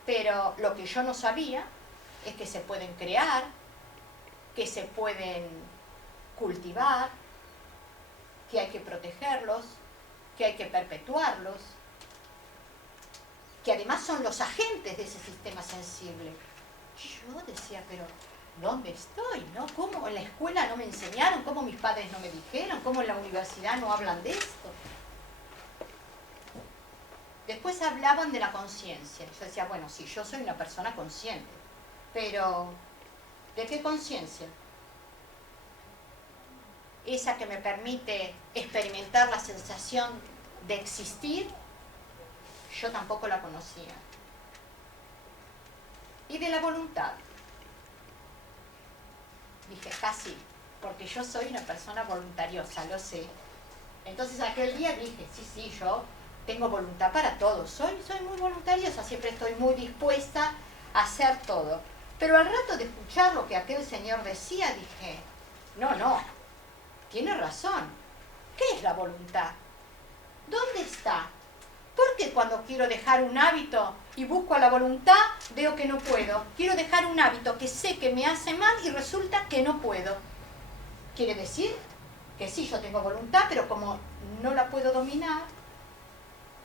Pero lo que yo no sabía es que se pueden crear, que se pueden cultivar, que hay que protegerlos, que hay que perpetuarlos, que además son los agentes de ese sistema sensible. Yo decía, pero ¿dónde estoy? ¿No? ¿Cómo en la escuela no me enseñaron? ¿Cómo mis padres no me dijeron? ¿Cómo en la universidad no hablan de esto? Después hablaban de la conciencia. Yo decía, bueno, sí, yo soy una persona consciente, pero ¿de qué conciencia? Esa que me permite experimentar la sensación de existir, yo tampoco la conocía. Y de la voluntad. Dije, casi, porque yo soy una persona voluntariosa, lo sé. Entonces aquel día dije, sí, yo tengo voluntad para todo, soy muy voluntariosa, siempre estoy muy dispuesta a hacer todo. Pero al rato de escuchar lo que aquel señor decía, dije, no, tiene razón. ¿Qué es la voluntad? ¿Dónde está? Porque cuando quiero dejar un hábito y busco a la voluntad, veo que no puedo. Quiero dejar un hábito que sé que me hace mal y resulta que no puedo. Quiere decir que sí, yo tengo voluntad, pero como no la puedo dominar,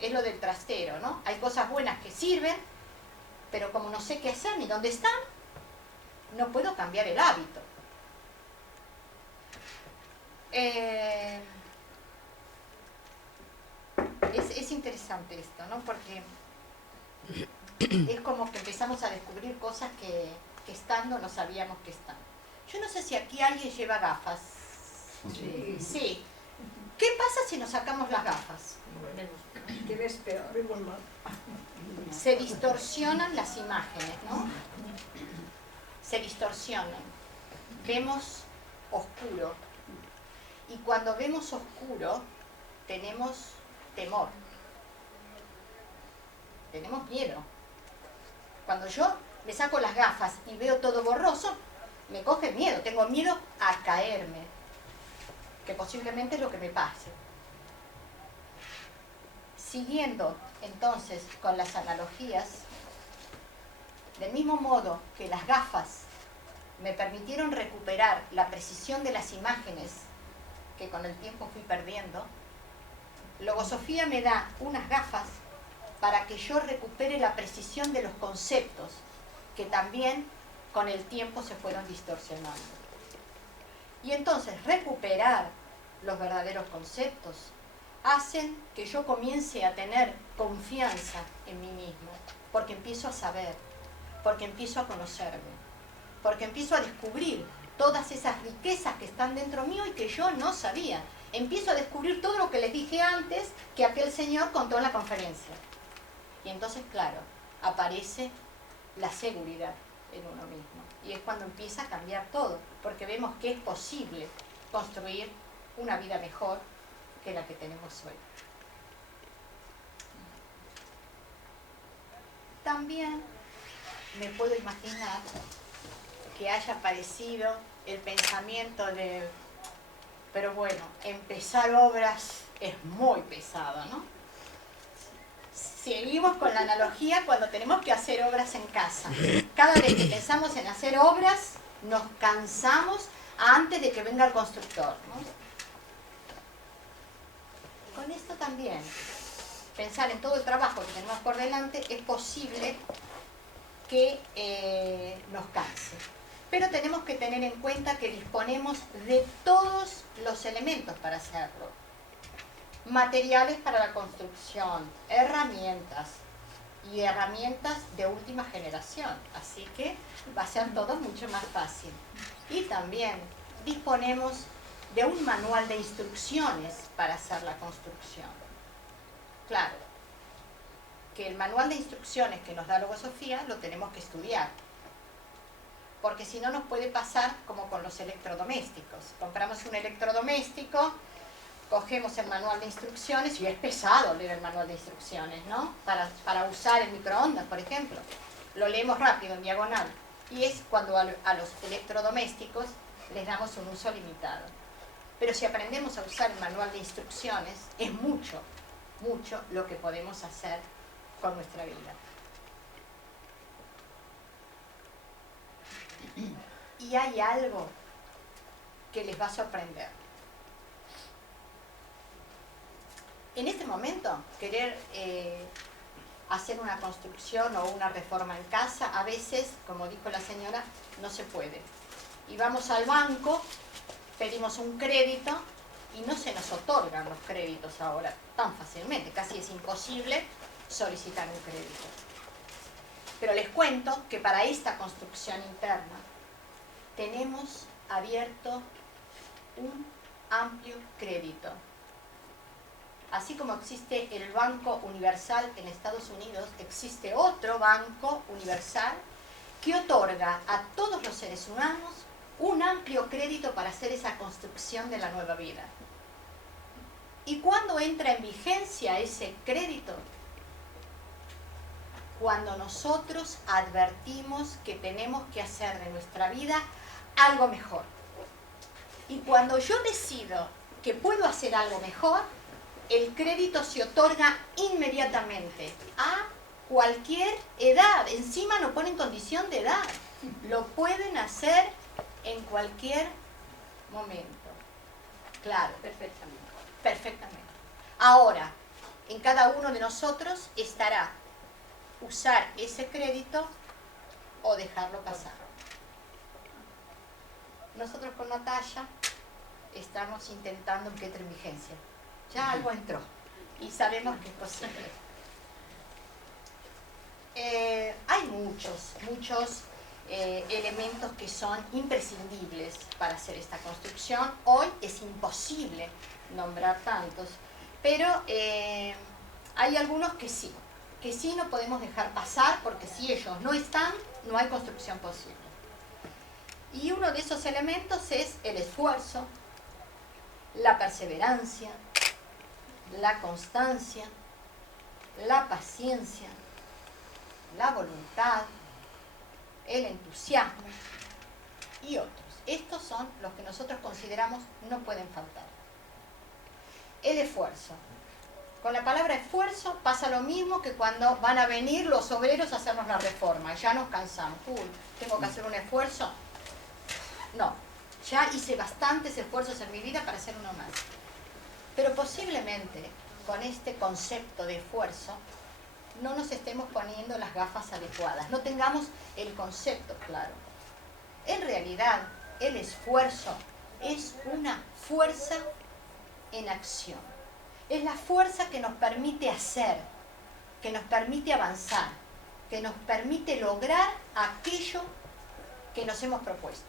es lo del trastero, ¿no? Hay cosas buenas que sirven, pero como no sé qué hacer ni dónde están, no puedo cambiar el hábito. es interesante esto, ¿no? Porque es como que empezamos a descubrir cosas que estando no sabíamos que están. Yo no sé si aquí alguien lleva gafas. Sí. Sí. ¿Qué pasa si nos sacamos las gafas? ¿Qué ves peor? Vemos mal. Se distorsionan las imágenes, ¿no? Se distorsionan. Vemos oscuro. Y cuando vemos oscuro, tenemos temor. Tenemos miedo. Cuando yo me saco las gafas y veo todo borroso, me coge miedo. Tengo miedo a caerme, que posiblemente es lo que me pase. Siguiendo entonces con las analogías, del mismo modo que las gafas me permitieron recuperar la precisión de las imágenes que con el tiempo fui perdiendo, Logosofía me da unas gafas para que yo recupere la precisión de los conceptos que también con el tiempo se fueron distorsionando. Y entonces recuperar los verdaderos conceptos hacen que yo comience a tener confianza en mí mismo, porque empiezo a saber, porque empiezo a conocerme, porque empiezo a descubrir todas esas riquezas que están dentro mío y que yo no sabía. Empiezo a descubrir todo lo que les dije antes que aquel señor contó en la conferencia. Y entonces, claro, aparece la seguridad en uno mismo. Y es cuando empieza a cambiar todo, porque vemos que es posible construir una vida mejor que la que tenemos hoy. También me puedo imaginar que haya aparecido el pensamiento de, pero bueno, empezar obras es muy pesado, ¿no? Seguimos con la analogía cuando tenemos que hacer obras en casa. Cada vez que pensamos en hacer obras, nos cansamos antes de que venga el constructor, ¿no? Con esto también, pensar en todo el trabajo que tenemos por delante, es posible que nos canse. Pero tenemos que tener en cuenta que disponemos de todos los elementos para hacerlo. Materiales para la construcción, herramientas y herramientas de última generación. Así que va a ser todo mucho más fácil. Y también disponemos de un manual de instrucciones para hacer la construcción. Claro, que el manual de instrucciones que nos da Logosofía lo tenemos que estudiar. Porque si no nos puede pasar como con los electrodomésticos. Compramos un electrodoméstico, cogemos el manual de instrucciones, y es pesado leer el manual de instrucciones, ¿no? Para usar el microondas, por ejemplo. Lo leemos rápido, en diagonal. Y es cuando a los electrodomésticos les damos un uso limitado. Pero si aprendemos a usar el manual de instrucciones, es mucho, mucho lo que podemos hacer con nuestra vida. Y hay algo que les va a sorprender. En este momento, querer hacer una construcción o una reforma en casa, a veces, como dijo la señora, no se puede. Y vamos al banco, pedimos un crédito y no se nos otorgan los créditos ahora tan fácilmente. Casi es imposible solicitar un crédito. Pero les cuento que para esta construcción interna tenemos abierto un amplio crédito. Así como existe el Banco Universal en Estados Unidos, existe otro Banco Universal que otorga a todos los seres humanos un amplio crédito para hacer esa construcción de la nueva vida. ¿Y cuándo entra en vigencia ese crédito? Cuando nosotros advertimos que tenemos que hacer de nuestra vida algo mejor. Y cuando yo decido que puedo hacer algo mejor, el crédito se otorga inmediatamente a cualquier edad. Encima no ponen condición de edad. Lo pueden hacer en cualquier momento. Claro. Perfectamente. Perfectamente. Ahora, en cada uno de nosotros estará usar ese crédito o dejarlo pasar. Nosotros con Natalia estamos intentando que entre en vigencia. Ya algo entró. y sabemos que es posible. Hay muchos elementos que son imprescindibles para hacer esta construcción. Hoy es imposible nombrar tantos, pero hay algunos que sí no podemos dejar pasar, porque si ellos no están, no hay construcción posible. Y uno de esos elementos es el esfuerzo, la perseverancia, la constancia, la paciencia, la voluntad, el entusiasmo y otros. Estos son los que nosotros consideramos no pueden faltar. El esfuerzo. Con la palabra esfuerzo pasa lo mismo que cuando van a venir los obreros a hacernos la reforma. Ya nos cansamos. Uy, ¿tengo que hacer un esfuerzo? No, ya hice bastantes esfuerzos en mi vida para hacer uno más. Pero posiblemente con este concepto de esfuerzo no nos estemos poniendo las gafas adecuadas, no tengamos el concepto claro. En realidad, el esfuerzo es una fuerza en acción. Es la fuerza que nos permite hacer, que nos permite avanzar, que nos permite lograr aquello que nos hemos propuesto.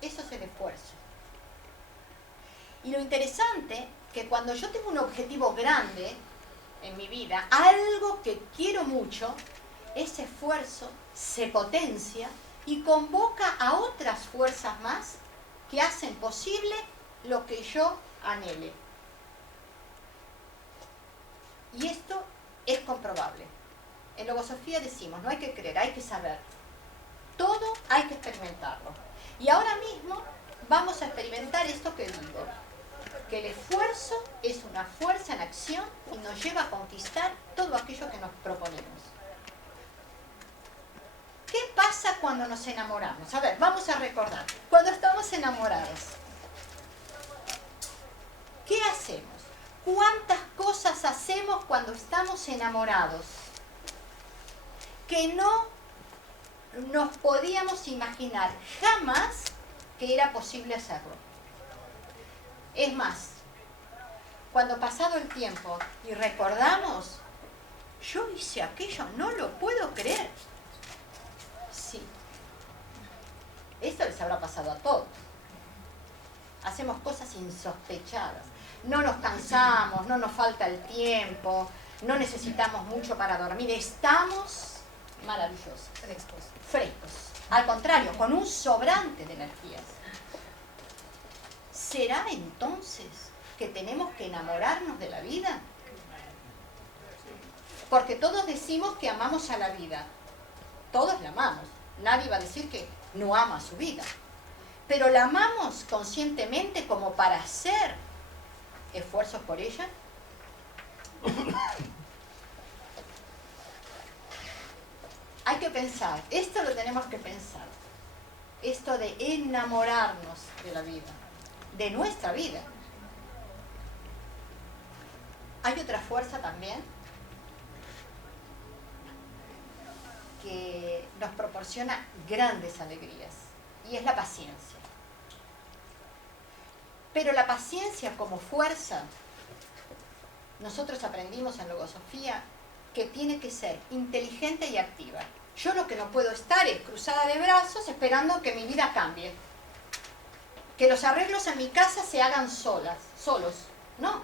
Eso es el esfuerzo. Y lo interesante, que cuando yo tengo un objetivo grande en mi vida, algo que quiero mucho, ese esfuerzo se potencia y convoca a otras fuerzas más que hacen posible lo que yo anhele. Y esto es comprobable. En Logosofía decimos, no hay que creer, hay que saber. Todo hay que experimentarlo. Y ahora mismo vamos a experimentar esto que digo, que el esfuerzo es una fuerza en acción y nos lleva a conquistar todo aquello que nos proponemos. ¿Qué pasa cuando nos enamoramos? A ver, vamos a recordar. Cuando estamos enamorados, ¿qué hacemos? ¿Cuántas cosas hacemos cuando estamos enamorados que no nos podíamos imaginar jamás que era posible hacerlo? Es más, cuando pasado el tiempo y recordamos, yo hice aquello, no lo puedo creer. Sí, esto les habrá pasado a todos. Hacemos cosas insospechadas. No nos cansamos, no nos falta el tiempo, no necesitamos mucho para dormir. Estamos maravillosos, frescos. Al contrario, con un sobrante de energías. ¿Será entonces que tenemos que enamorarnos de la vida? Porque todos decimos que amamos a la vida. Todos la amamos. Nadie va a decir que no ama su vida. Pero la amamos conscientemente como para hacer esfuerzos por ella. Hay que pensar, esto lo tenemos que pensar. Esto de enamorarnos de la vida, de nuestra vida. Hay otra fuerza también que nos proporciona grandes alegrías y es la paciencia. Pero la paciencia como fuerza, nosotros aprendimos en Logosofía que tiene que ser inteligente y activa. Yo lo que no puedo estar es cruzada de brazos esperando que mi vida cambie. Que los arreglos en mi casa se hagan solos. No.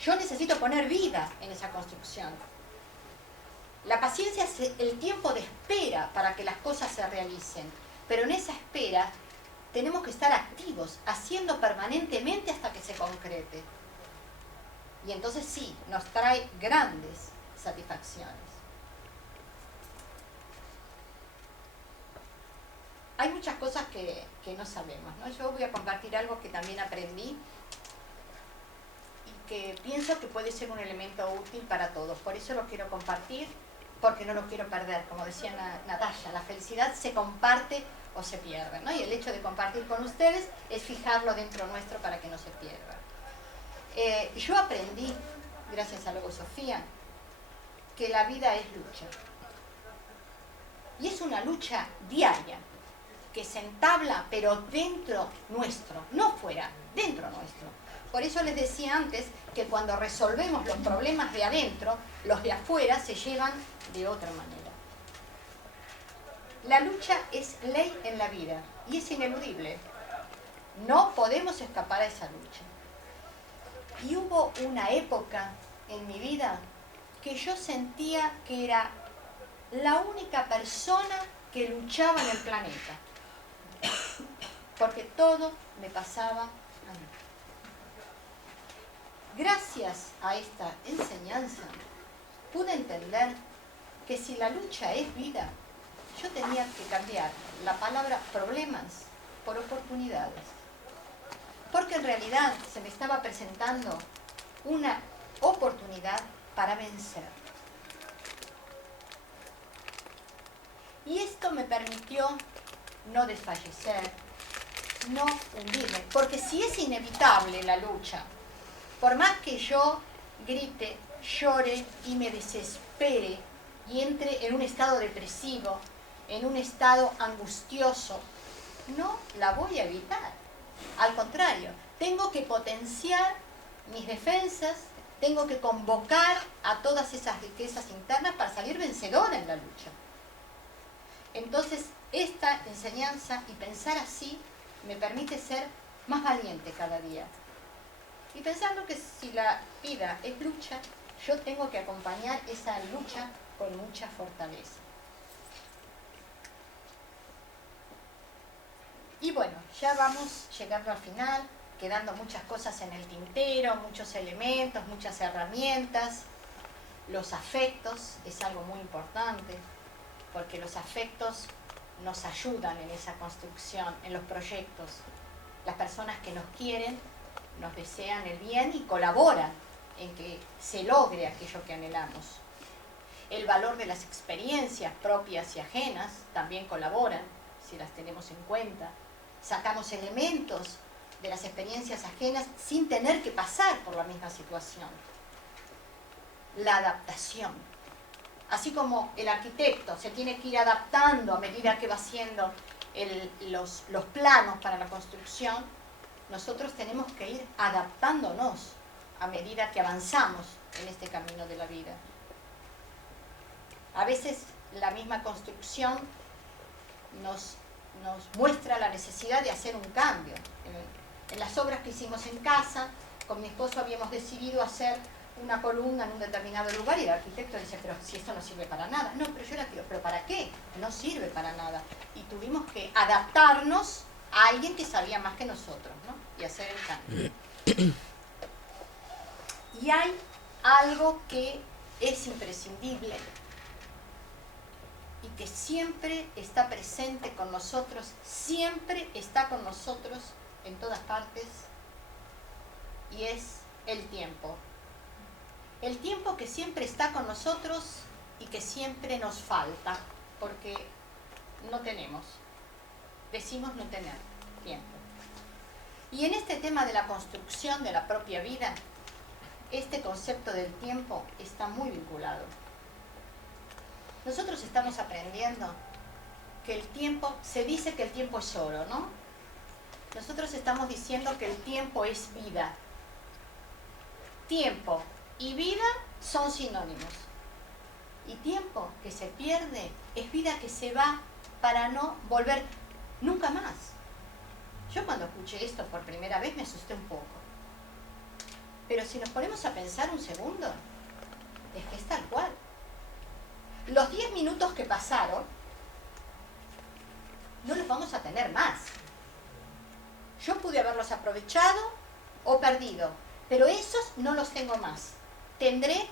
Yo necesito poner vida en esa construcción. La paciencia es el tiempo de espera para que las cosas se realicen. Pero en esa espera tenemos que estar activos, haciendo permanentemente hasta que se concrete. Y entonces sí, nos trae grandes satisfacciones. Hay muchas cosas que no sabemos, ¿no? Yo voy a compartir algo que también aprendí y que pienso que puede ser un elemento útil para todos. Por eso lo quiero compartir, porque no lo quiero perder. Como decía Natalia, la felicidad se comparte o se pierde, ¿no? Y el hecho de compartir con ustedes es fijarlo dentro nuestro para que no se pierda. Yo aprendí, gracias a Logosofía, que la vida es lucha. Y es una lucha diaria, que se entabla, pero dentro nuestro, no fuera, dentro nuestro. Por eso les decía antes que cuando resolvemos los problemas de adentro, los de afuera se llevan de otra manera. La lucha es ley en la vida y es ineludible. No podemos escapar a esa lucha. Y hubo una época en mi vida que yo sentía que era la única persona que luchaba en el planeta. Porque todo me pasaba a mí. Gracias a esta enseñanza pude entender que si la lucha es vida, yo tenía que cambiar la palabra problemas por oportunidades. Porque en realidad se me estaba presentando una oportunidad para vencer. Y esto me permitió no desfallecer, no hundirme. Porque si es inevitable la lucha, por más que yo grite, llore y me desespere y entre en un estado depresivo, en un estado angustioso, no la voy a evitar. Al contrario, tengo que potenciar mis defensas, tengo que convocar a todas esas riquezas internas para salir vencedora en la lucha. Entonces, esta enseñanza y pensar así me permite ser más valiente cada día. Y pensando que si la vida es lucha, yo tengo que acompañar esa lucha con mucha fortaleza. Y bueno, ya vamos llegando al final, quedando muchas cosas en el tintero, muchos elementos, muchas herramientas. Los afectos es algo muy importante, porque los afectos nos ayudan en esa construcción, en los proyectos. Las personas que nos quieren nos desean el bien y colaboran en que se logre aquello que anhelamos. El valor de las experiencias propias y ajenas también colaboran, si las tenemos en cuenta. Sacamos elementos de las experiencias ajenas sin tener que pasar por la misma situación. La adaptación. Así como el arquitecto se tiene que ir adaptando a medida que va haciendo los planos para la construcción, nosotros tenemos que ir adaptándonos a medida que avanzamos en este camino de la vida. A veces la misma construcción nos muestra la necesidad de hacer un cambio. En las obras que hicimos en casa, con mi esposo habíamos decidido hacer una columna en un determinado lugar y el arquitecto dice, pero si esto no sirve para nada. No, pero yo la quiero, ¿pero para qué? No sirve para nada. Y tuvimos que adaptarnos a alguien que sabía más que nosotros, ¿no? Y hacer el cambio. Y hay algo que es imprescindible y que siempre está presente con nosotros, siempre está con nosotros en todas partes, y es el tiempo. El tiempo que siempre está con nosotros y que siempre nos falta, porque no tenemos, decimos no tener tiempo. Y en este tema de la construcción de la propia vida, este concepto del tiempo está muy vinculado. Nosotros estamos aprendiendo que el tiempo, se dice que el tiempo es oro, ¿no? Nosotros estamos diciendo que el tiempo es vida. Tiempo y vida son sinónimos. Y tiempo que se pierde es vida que se va para no volver nunca más. Yo cuando escuché esto por primera vez me asusté un poco. Pero si nos ponemos a pensar un segundo, es que es tal cual. Los 10 minutos que pasaron, no los vamos a tener más. Yo pude haberlos aprovechado o perdido, pero esos no los tengo más. Tendré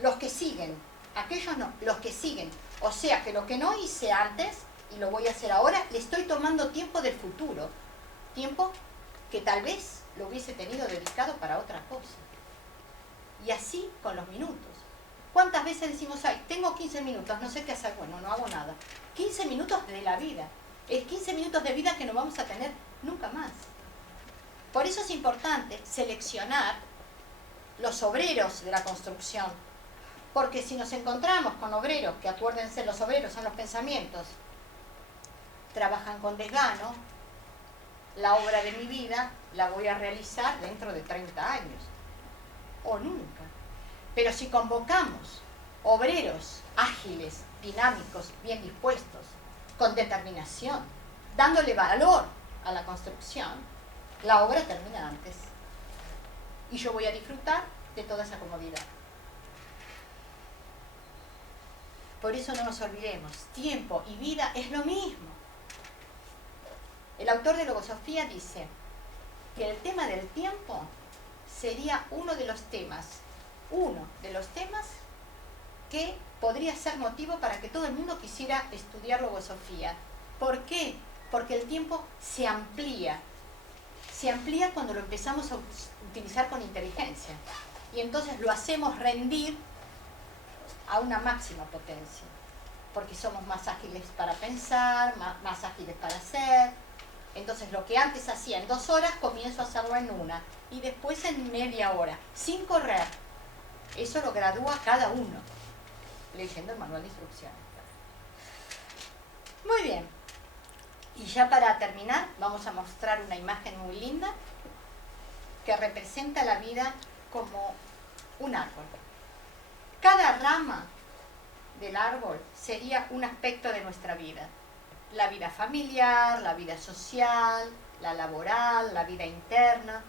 los que siguen, aquellos no, los que siguen. O sea que lo que no hice antes, y lo voy a hacer ahora, le estoy tomando tiempo del futuro. Tiempo que tal vez lo hubiese tenido dedicado para otra cosa. Y así con los minutos. ¿Cuántas veces decimos, ay, tengo 15 minutos, no sé qué hacer? Bueno, no hago nada. 15 minutos de la vida. Es 15 minutos de vida que no vamos a tener nunca más. Por eso es importante seleccionar los obreros de la construcción. Porque si nos encontramos con obreros, que acuérdense, los obreros son los pensamientos, trabajan con desgano, la obra de mi vida la voy a realizar dentro de 30 años, o nunca. Pero si convocamos obreros ágiles, dinámicos, bien dispuestos, con determinación, dándole valor a la construcción, la obra termina antes. Y yo voy a disfrutar de toda esa comodidad. Por eso no nos olvidemos, tiempo y vida es lo mismo. El autor de Logosofía dice que el tema del tiempo sería uno de los temas que podría ser motivo para que todo el mundo quisiera estudiar Logosofía. ¿Por qué? Porque el tiempo se amplía cuando lo empezamos a utilizar con inteligencia, y entonces lo hacemos rendir a una máxima potencia, porque somos más ágiles para pensar, más ágiles para hacer. Entonces lo que antes hacía en 2 horas, comienzo a hacerlo en 1, y después en media hora, sin correr. Eso lo gradúa cada uno, leyendo el manual de instrucciones. Muy bien. Y ya para terminar, vamos a mostrar una imagen muy linda que representa la vida como un árbol. Cada rama del árbol sería un aspecto de nuestra vida. La vida familiar, la vida social, la laboral, la vida interna.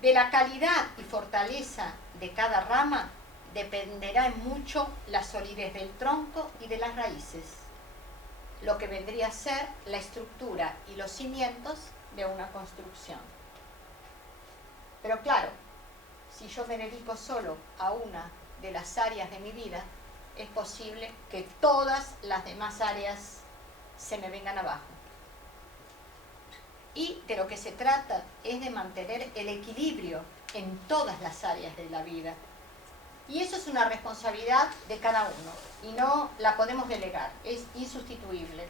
De la calidad y fortaleza de cada rama dependerá en mucho la solidez del tronco y de las raíces, lo que vendría a ser la estructura y los cimientos de una construcción. Pero claro, si yo me dedico solo a una de las áreas de mi vida, es posible que todas las demás áreas se me vengan abajo. Y de lo que se trata es de mantener el equilibrio en todas las áreas de la vida. Y eso es una responsabilidad de cada uno, y no la podemos delegar, es insustituible.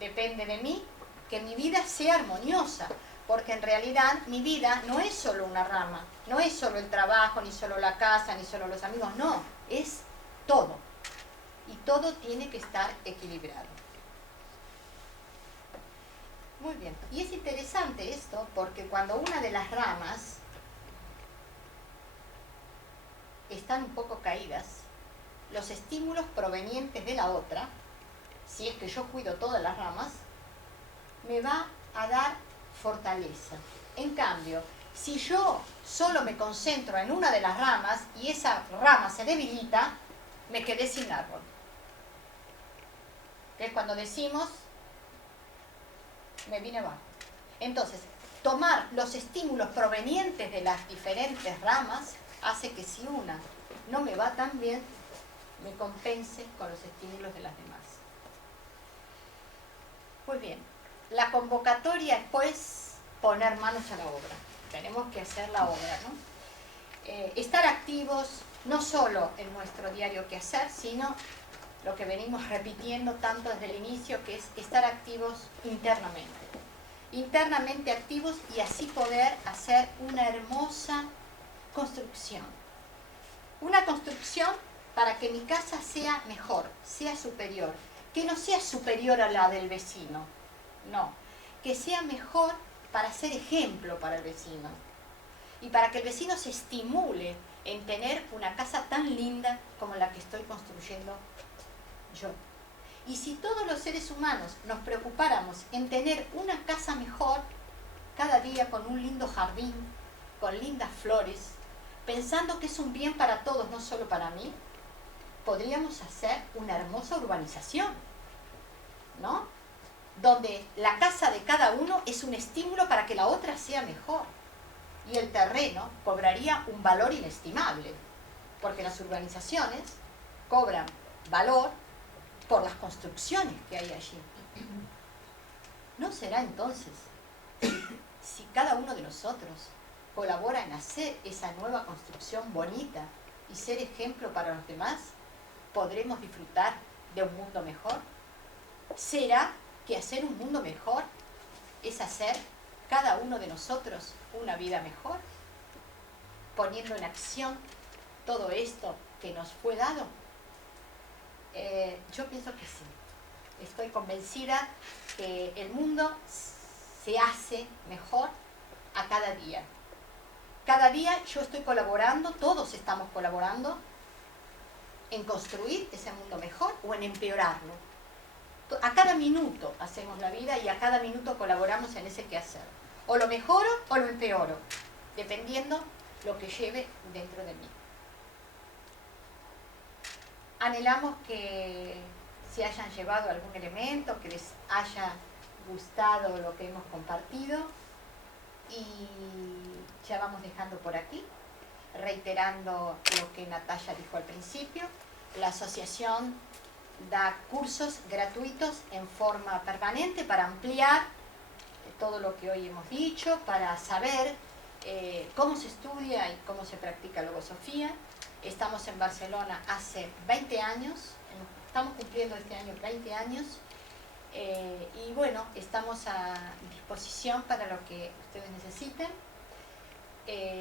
Depende de mí que mi vida sea armoniosa, porque en realidad mi vida no es solo una rama, no es solo el trabajo, ni solo la casa, ni solo los amigos, no, es todo. Y todo tiene que estar equilibrado. Muy bien, y es interesante esto porque cuando una de las ramas están un poco caídas, los estímulos provenientes de la otra, si es que yo cuido todas las ramas, me va a dar fortaleza. En cambio, si yo solo me concentro en una de las ramas y esa rama se debilita, me quedé sin árbol. Que es cuando decimos, me vine abajo. Entonces, tomar los estímulos provenientes de las diferentes ramas hace que si una no me va tan bien, me compense con los estímulos de las demás. Muy bien, la convocatoria es pues poner manos a la obra. Tenemos que hacer la obra, ¿no? Estar activos no solo en nuestro diario quehacer, sino lo que venimos repitiendo tanto desde el inicio, que es estar activos internamente. Internamente activos, y así poder hacer una hermosa construcción. Una construcción para que mi casa sea mejor, sea superior. Que no sea superior a la del vecino, no. Que sea mejor para ser ejemplo para el vecino. Y para que el vecino se estimule en tener una casa tan linda como la que estoy construyendo yo. Y si todos los seres humanos nos preocupáramos en tener una casa mejor, cada día con un lindo jardín, con lindas flores, pensando que es un bien para todos, no solo para mí, podríamos hacer una hermosa urbanización, ¿no? Donde la casa de cada uno es un estímulo para que la otra sea mejor. Y el terreno cobraría un valor inestimable, porque las urbanizaciones cobran valor por las construcciones que hay allí. ¿No será entonces, si cada uno de nosotros colabora en hacer esa nueva construcción bonita y ser ejemplo para los demás, podremos disfrutar de un mundo mejor? ¿Será que hacer un mundo mejor es hacer cada uno de nosotros una vida mejor, poniendo en acción todo esto que nos fue dado? Yo pienso que sí. Estoy convencida que el mundo se hace mejor a cada día. Cada día yo estoy colaborando, todos estamos colaborando en construir ese mundo mejor o en empeorarlo. A cada minuto hacemos la vida y a cada minuto colaboramos en ese quehacer. O lo mejoro o lo empeoro, dependiendo lo que lleve dentro de mí. Anhelamos que se hayan llevado algún elemento, que les haya gustado lo que hemos compartido, y ya vamos dejando por aquí, reiterando lo que Natalia dijo al principio. La asociación da cursos gratuitos en forma permanente para ampliar todo lo que hoy hemos dicho, para saber cómo se estudia y cómo se practica logosofía. Estamos en Barcelona hace 20 años, estamos cumpliendo este año 20 años, y bueno, estamos a disposición para lo que ustedes necesiten.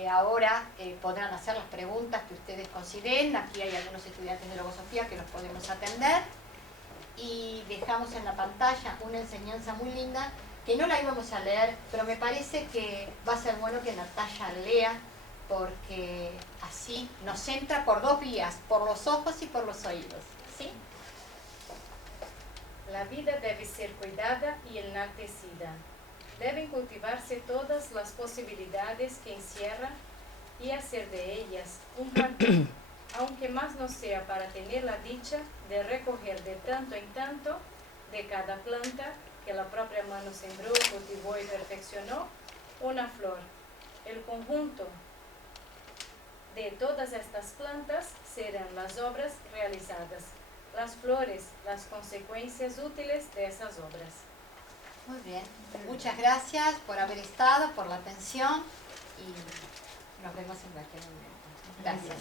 Ahora podrán hacer las preguntas que ustedes consideren. Aquí hay algunos estudiantes de logosofía que los podemos atender, y dejamos en la pantalla una enseñanza muy linda que no la íbamos a leer, pero me parece que va a ser bueno que Natalia lea, porque así nos entra por dos vías, por los ojos y por los oídos, ¿sí? La vida debe ser cuidada y enaltecida. Deben cultivarse todas las posibilidades que encierra y hacer de ellas un jardín, aunque más no sea para tener la dicha de recoger de tanto en tanto de cada planta que la propia mano sembró, cultivó y perfeccionó una flor. El conjunto de todas estas plantas serán las obras realizadas, las flores, las consecuencias útiles de esas obras. Muy bien, muchas gracias por haber estado, por la atención, y nos vemos en cualquier momento. Gracias.